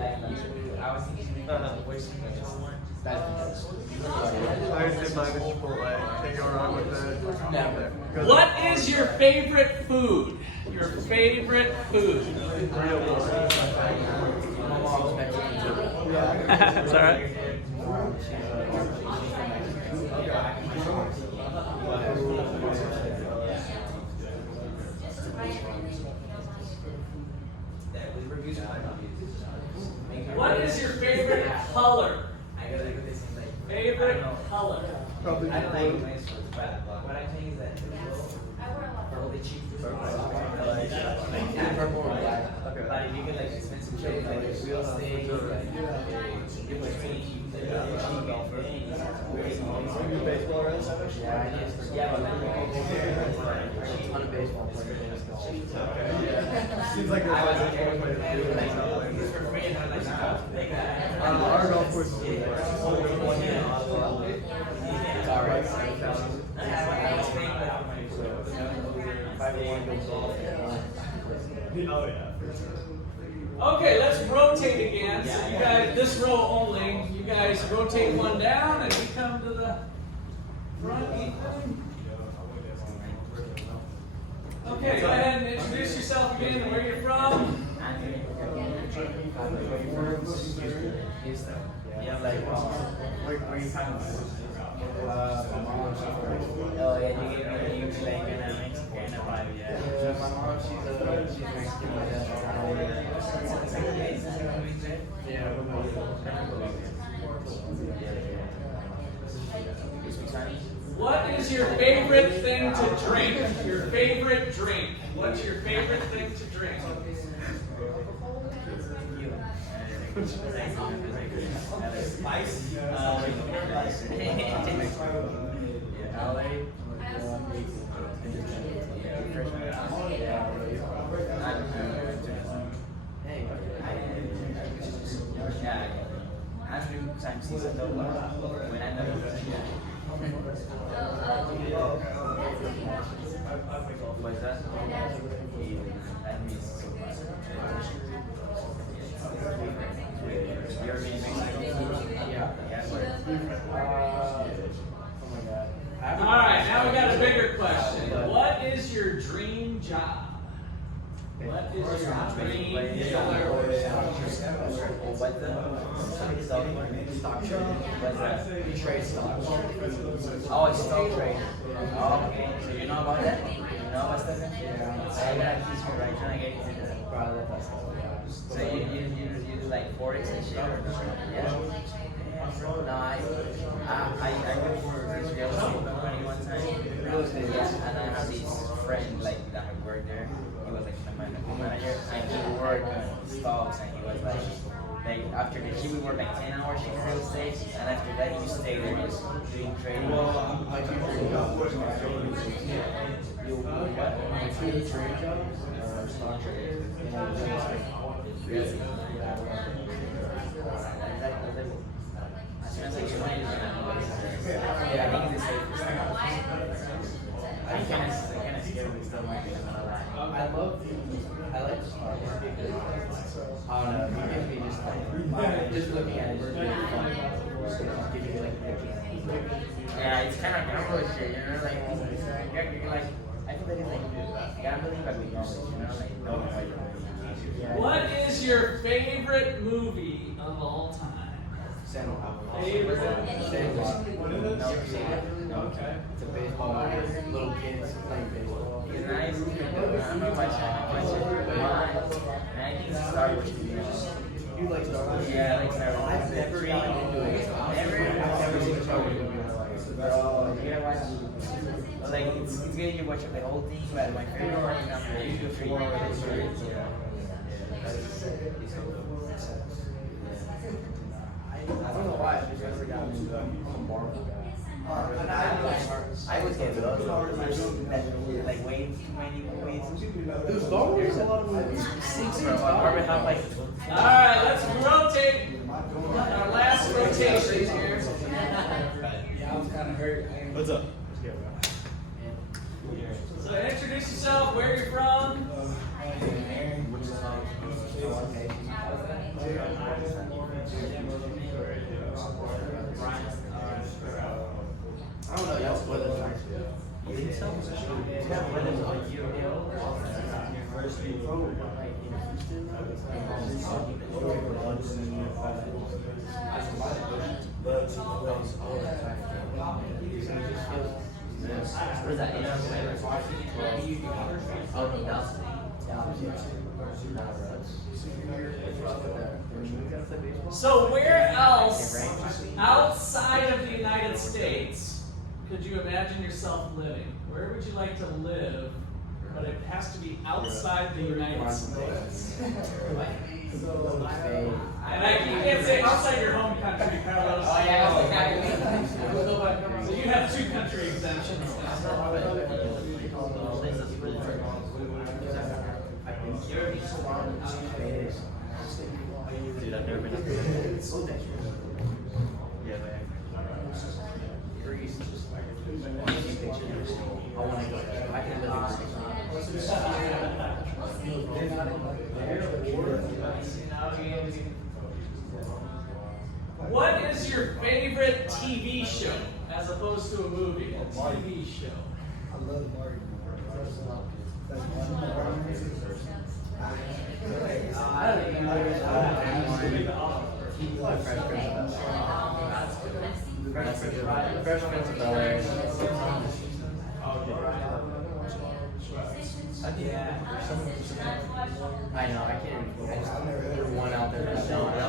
did mine at Chipotle. Can't go wrong with it. Never. What is your favorite food? Your favorite food? That's all right. What is your favorite color? Favorite color? Probably I don't like blue. nice ones, but what I'm saying is that probably cheap food. Purple or black. But if you get like expensive shit, like real estate, like it was pretty cheap. Baseball, right? Yeah, but like On a baseball player. Seems like there's I was always there, a way to do like, it. it's for free, and I'm like, Our golf course is Alright. Oh, yeah. Okay, let's rotate again. So you guys, this row only. You guys rotate one down, and you come to the front. Ethan. Okay, go ahead and introduce yourself again and where you're from. Yeah, like, oh yeah, you gave me a huge like and a Mexican What is your favorite thing to drink? Your favorite drink. What's your favorite thing to drink? After time season though, when I know what's that? That means so much. You're being All right, now we got a bigger question. What is your dream job? What is your dream job? Oh, it's stock trade. Oh, okay. So you know about that? You know about that? I got a piece for right trying to get into this. So you do like Forex and shit or no? Yeah. No, I worked for this real estate company one time. Real estate, yeah. And I have this friend like that had worked there. He was like my manager, and he worked on stocks, and he was like after the he would work like 10 hours in real estate, and after that he would stay there just doing trading. Really? I think it's the safest thing. I kind of scared me still might be another line. I like the start. I don't know, it gives me just like, just looking at it, just really fun. Give you like pictures. Yeah, it's kind of shit, you know, like, you're like, I feel like it's like gambling, but with knowledge, you know, like, no one fight. What is your favorite movie of all time? Favorite? No. Okay. It's a baseball movie, little kids playing baseball. It's nice. I'm not watching it. And I think it's Star Wars. You like Star Wars? Yeah, I like Star Wars. I've never gotten into it. Never seen Star Wars movie. You gotta watch it. Like, it's good you watch the whole thing, but my favorite one is after you do 3 hours. I don't know why, I've just never gotten into Marvel guy. I would get those like way too many movies. Dude, Star Wars is a lot of movies. Marvel have like. Alright, let's rotate. Our last rotation here. Yeah, I was kind of hurt. What's up? So introduce yourself, where you're from. I don't know, y'all's weather's nice. You think so? Yeah, weather's like you. What is that? Oh, no, that's So where else outside of the United States could you imagine yourself living? Where would you like to live? But it has to be outside the United States. And you can't say outside your home country, Carlos. Oh, yeah, So you have 2 country exemptions. Dude, I've never been up there. Yeah, man. Greece, just like taking pictures. I want to go there. I can live in What is your favorite TV show as opposed to a movie? A TV show. I love Mario. Fresh Prince of Bel-Air. Yeah. I know, I can't. I just threw one out there. That was I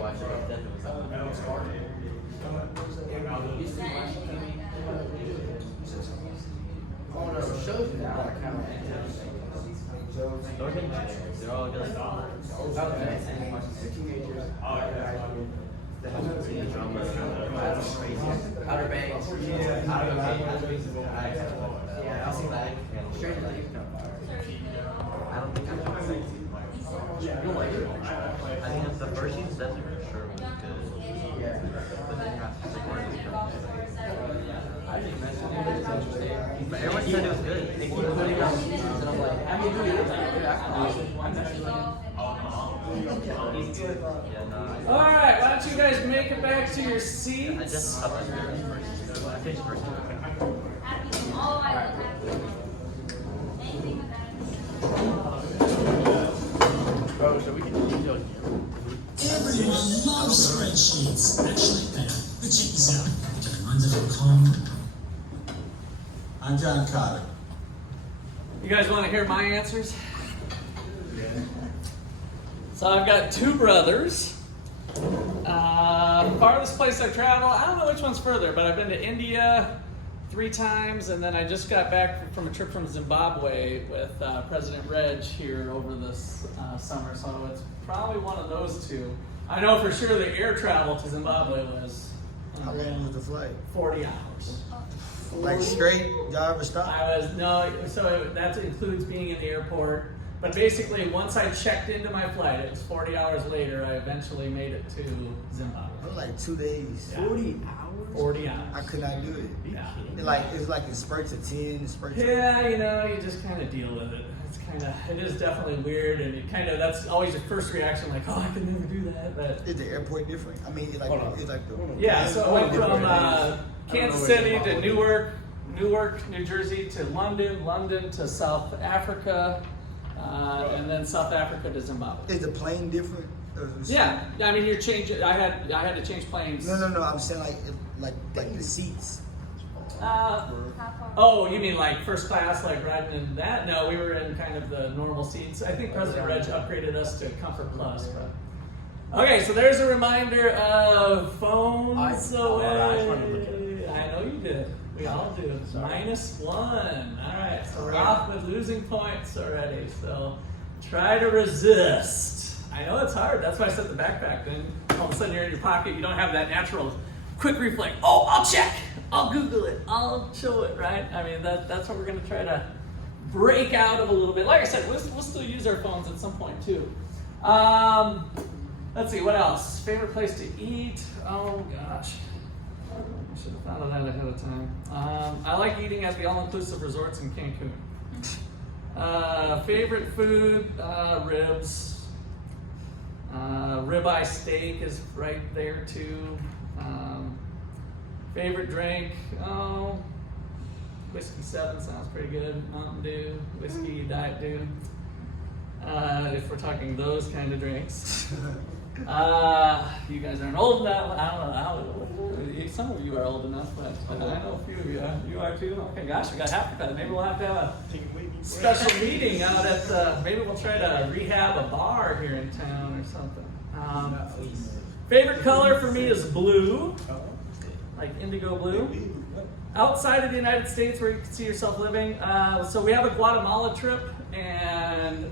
watched it, but then it was Oh no, it shows you now. They're all good. The drama. Outer Banks. Outer Banks. Yeah, I'll see that. Stranger Things. I don't think I'm gonna say you'll like it. I think the first season definitely for sure was good. Yeah. But then you have to support it. I didn't mention it. It's interesting. But everyone said it was good. They keep putting out seasons, and I'm like, I mean, dude, it's good. I can watch it. I'm messing with it. Yeah, no. All right, why don't you guys make it back to your I seats? just stopped at the first season. I finished first season. Bro, so we can detail you. Everyone loves spreadsheets. Actually, Ben, but check this out. London.com. I'm John Cotter. You guys want to hear my answers? So I've got two brothers. Farthest place I've traveled, I don't know which one's further, but I've been to India 3 times, and then I just got back from a trip from Zimbabwe with President Reg here over this summer, so it's probably one of those two. I know for sure the air travel to Zimbabwe was How long was the flight? 40 hours. Like straight? Y'all ever stop? That includes being in the airport. But basically, once I checked into my flight, it was 40 hours later, I eventually made it to Zimbabwe. It was like 2 days. Yeah. 40 hours? 40 hours. I could not do it. Yeah. It's like in spurts of 10, spurts of... Yeah, you just kind of deal with it. It is definitely weird, and that's always your first reaction, like, oh, I can never do that. But Is the airport different? I mean, it's like the... yeah, so I went from Kansas City to Newark, New Jersey to London to South Africa, and then South Africa to Zimbabwe. Is the plane different? Yeah, I mean you're changing. I had to change planes. No. I'm saying like the seats. Oh, you mean like first class, like riding in that? No, we were in kind of the normal seats. I think President Reg upgraded us to Comfort Plus. But. Okay, so there's a reminder of phones away. I know you did. We all do. -1. All right, so we're off with losing points already. So try to resist. I know it's hard. That's why I said the backpack. Then all of a sudden you're in your pocket. You don't have that natural quick reflex. Oh, I'll check. I'll Google it. I'll show it, right? I mean, that's what we're going to try to break out of a little bit. Like I said, we'll still use our phones at some point, too. Let's see, what else? Favorite place to eat? Oh, gosh. I should have thought of that ahead of time. I like eating at the all-inclusive resorts in Cancun. Favorite food? Ribs. Ribeye steak is right there, too. Favorite drink? Oh, Whiskey 7 sounds pretty good. Mountain Dew, whiskey, Diet Dew. If we're talking those kind of drinks. You guys aren't old enough. I don't know. Some of you are old enough, but I know a few of you. You are too? Okay, gosh, we got half of that. Maybe we'll have to have a special meeting out at the, maybe we'll try to rehab a bar here in town or something. Favorite color for me is blue. Like indigo blue. Outside of the United States where you can see yourself living. So we have a Guatemala trip, and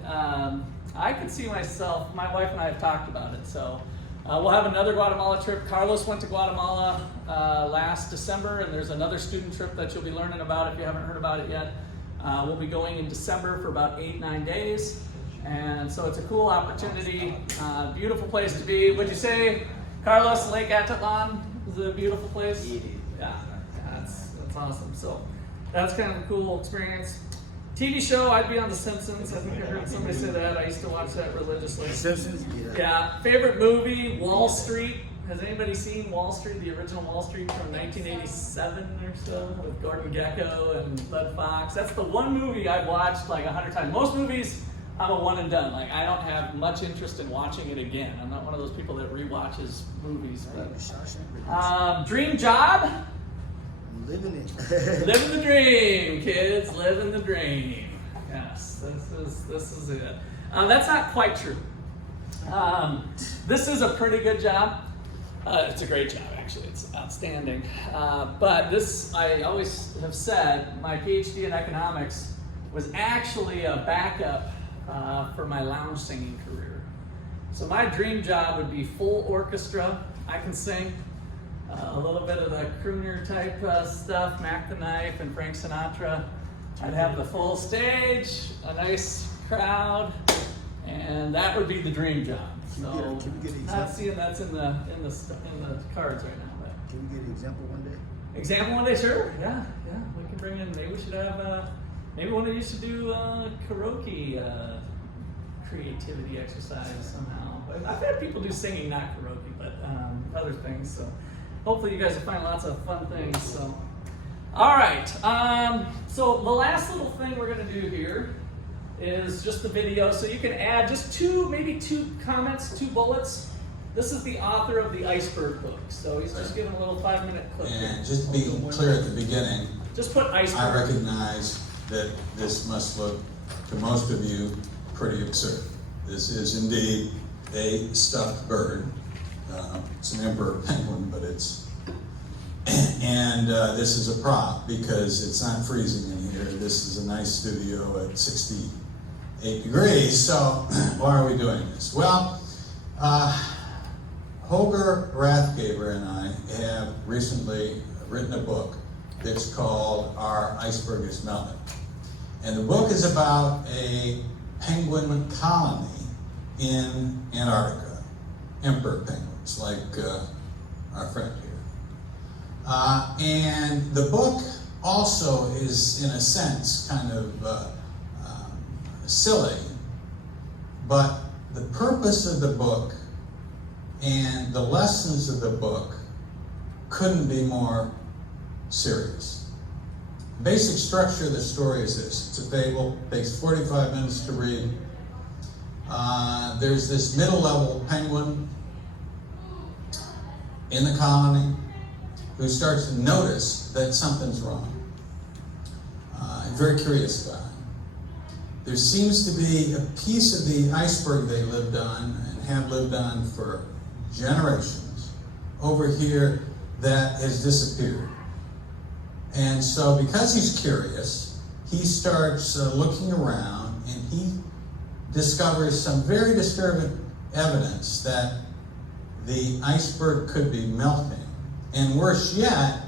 I could see myself, my wife and I have talked about it, so we'll have another Guatemala trip. Carlos went to Guatemala last December, and there's another student trip that you'll be learning about if you haven't heard about it yet. We'll be going in December for about 8-9 days, and so it's a cool opportunity, beautiful place to be. Would you say, Carlos, Lake Atitlan is a beautiful place? Yeah, that's awesome. So that's kind of a cool experience. TV show, I'd be on The Simpsons. I think I heard somebody say that. I used to watch that religiously. The Simpsons? Yeah. Favorite movie, Wall Street. Has anybody seen Wall Street, the original Wall Street from 1987 or so, with Gordon Gekko and Bud Fox? That's the one movie I've watched like 100 times. Most movies, I'm a one and done. Like, I don't have much interest in watching it again. I'm not one of those people that rewatches movies. But, dream job? Living it. Living the dream, kids. Living the dream. Yes, this is it. That's not quite true. This is a pretty good job. It's a great job, actually. It's outstanding. But this, I always have said, my PhD in economics was actually a backup for my lounge singing career. So my dream job would be full orchestra. I can sing a little bit of the crooner type stuff, Mac the Knife and Frank Sinatra. I'd have the full stage, a nice crowd, and that would be the dream job. So, Can we get an not example? seeing that's in the cards right now, but Can we get an example one day? example one day, sure. Yeah, we can bring in. Maybe we should have. Maybe one of you should do karaoke creativity exercise somehow. But I've had people do singing, not karaoke, but other things. So hopefully you guys will find lots of fun things. So, all right. So the last little thing we're gonna do here is just the video. So you can add just maybe two comments, 2 bullets. This is the author of the Iceberg book. So he's just giving a little 5-minute clip. And just to be clear at the beginning, Just put iceberg. I recognize that this must look, to most of you, pretty absurd. This is indeed a stuffed bird. It's an emperor penguin, but it's, and this is a prop because it's not freezing in here. This is a nice studio at 68 degrees, so why are we doing this? Well, Holger Rathgaber and I have recently written a book that's called Our Iceberg is Melting. And the book is about a penguin colony in Antarctica, emperor penguins, like our friend here. And the book also is, in a sense, kind of silly, but the purpose of the book and the lessons of the book couldn't be more serious. Basic structure of the story is this. It's a fable, takes 45 minutes to read. There's this middle-level penguin in the colony who starts to notice that something's wrong. He's very curious about it. There seems to be a piece of the iceberg they lived on and have lived on for generations over here that has disappeared. And so because he's curious, he starts looking around and he discovers some very disturbing evidence that the iceberg could be melting. And worse yet,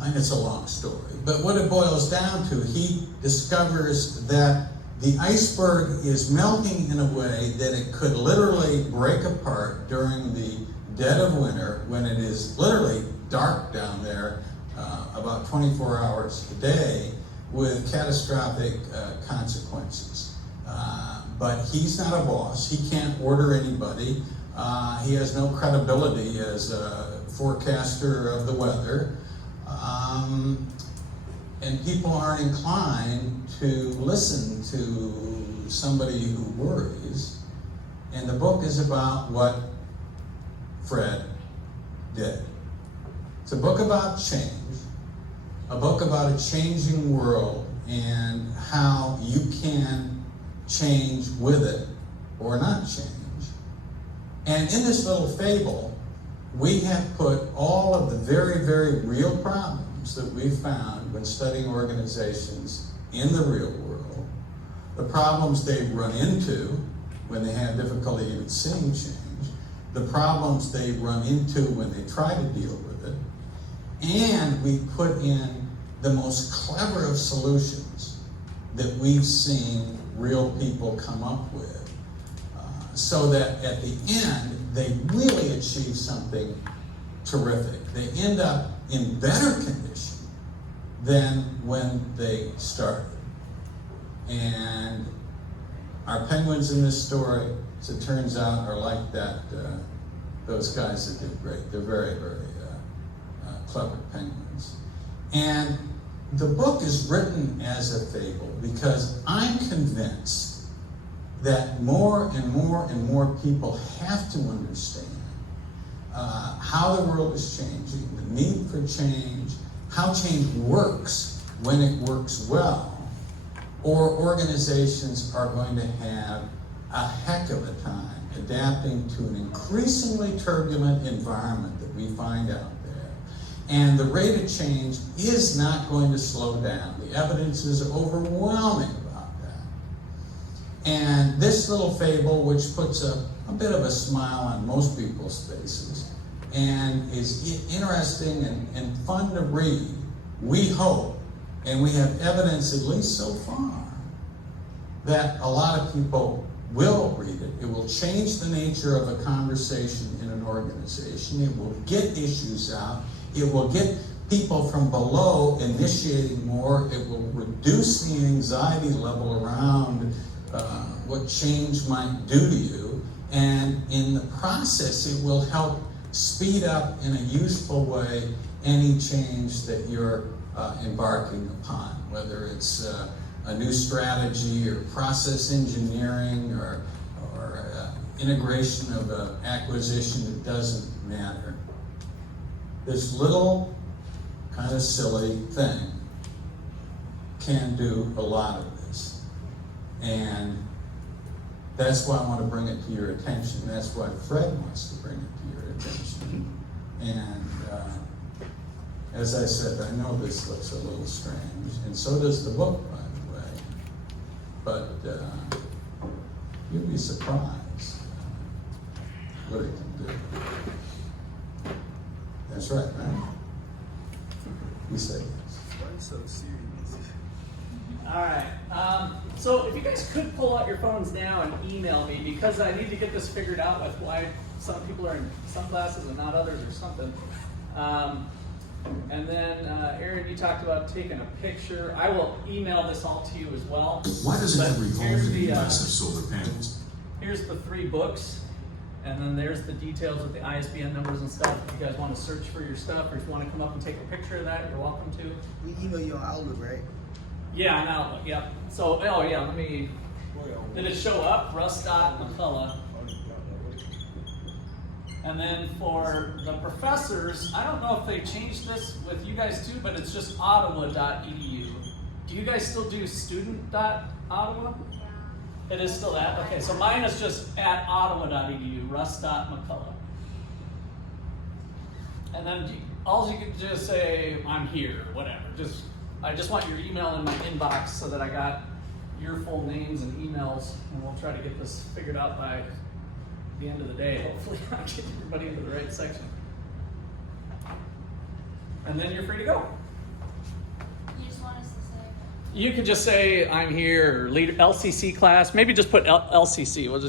and it's a long story, but what it boils down to, he discovers that the iceberg is melting in a way that it could literally break apart during the dead of winter when it is literally dark down there about 24 hours a day with catastrophic consequences. But he's not a boss. He can't order anybody. He has no credibility as a forecaster of the weather. And people aren't inclined to listen to somebody who worries. And the book is about what Fred did. It's a book about change, a book about a changing world and how you can change with it or not change. And in this little fable, we have put all of the very, very real problems that we've found when studying organizations in the real world, the problems they run into when they have difficulty even seeing change, the problems they run into when they try to deal with it, and we put in the most clever of solutions that we've seen real people come up with, so that at the end, they really achieve something terrific. They end up in better condition than when they started. And our penguins in this story, as it turns out, are like that those guys that did great. They're very, very clever penguins. And the book is written as a fable because I'm convinced that more and more and more people have to understand how the world is changing, the need for change, how change works when it works well, or organizations are going to have a heck of a time adapting to an increasingly turbulent environment that we find out there. And the rate of change is not going to slow down. The evidence is overwhelming about that. And this little fable, which puts a bit of a smile on most people's faces, and is interesting and fun to read, we hope, and we have evidence, at least so far, that a lot of people will read it. It will change the nature of a conversation in an organization. It will get issues out. It will get people from below initiating more. It will reduce the anxiety level around what change might do to you. And in the process, it will help speed up in a useful way any change that you're embarking upon, whether it's a new strategy or process engineering or integration of an acquisition. It doesn't matter. This little kind of silly thing can do a lot of this. And that's why I want to bring it to your attention. That's why Fred wants to bring it to your attention. And as I said, I know this looks a little strange, and so does the book, by the way. But you'd be surprised what it can do. That's right, right? You say yes. Why so serious? All right. So if you guys could pull out your phones now and email me, because I need to get this figured out with why some people are in some classes and not others or something. And then Aaron, you talked about taking a picture. I will email this all to you as well. Why doesn't But every home here's in the the, US have solar panels? Here's the 3 books, and then there's the details with the ISBN numbers and stuff. If you guys want to search for your stuff or if you want to come up and take a picture of that, you're welcome to. We email you on Outlook, right? Yeah, on Outlook, yep. So, oh yeah, let me, did it show up? Russ.McCullough. And then for the professors, I don't know if they changed this with you guys too, but it's just ottawa.edu. Do you guys still do student.ottawa? It is still that? Okay, so mine is just at ottawa.edu, russ.mccullough. And then all you can just say, I'm here, whatever. I just want your email in my inbox so that I got your full names and emails, and we'll try to get this figured out by the end of the day. Hopefully I'll get everybody into the right section. And then you're free to go. You just want us to say? You could just say, I'm here, or lead LCC class. Maybe just put LCC. We'll just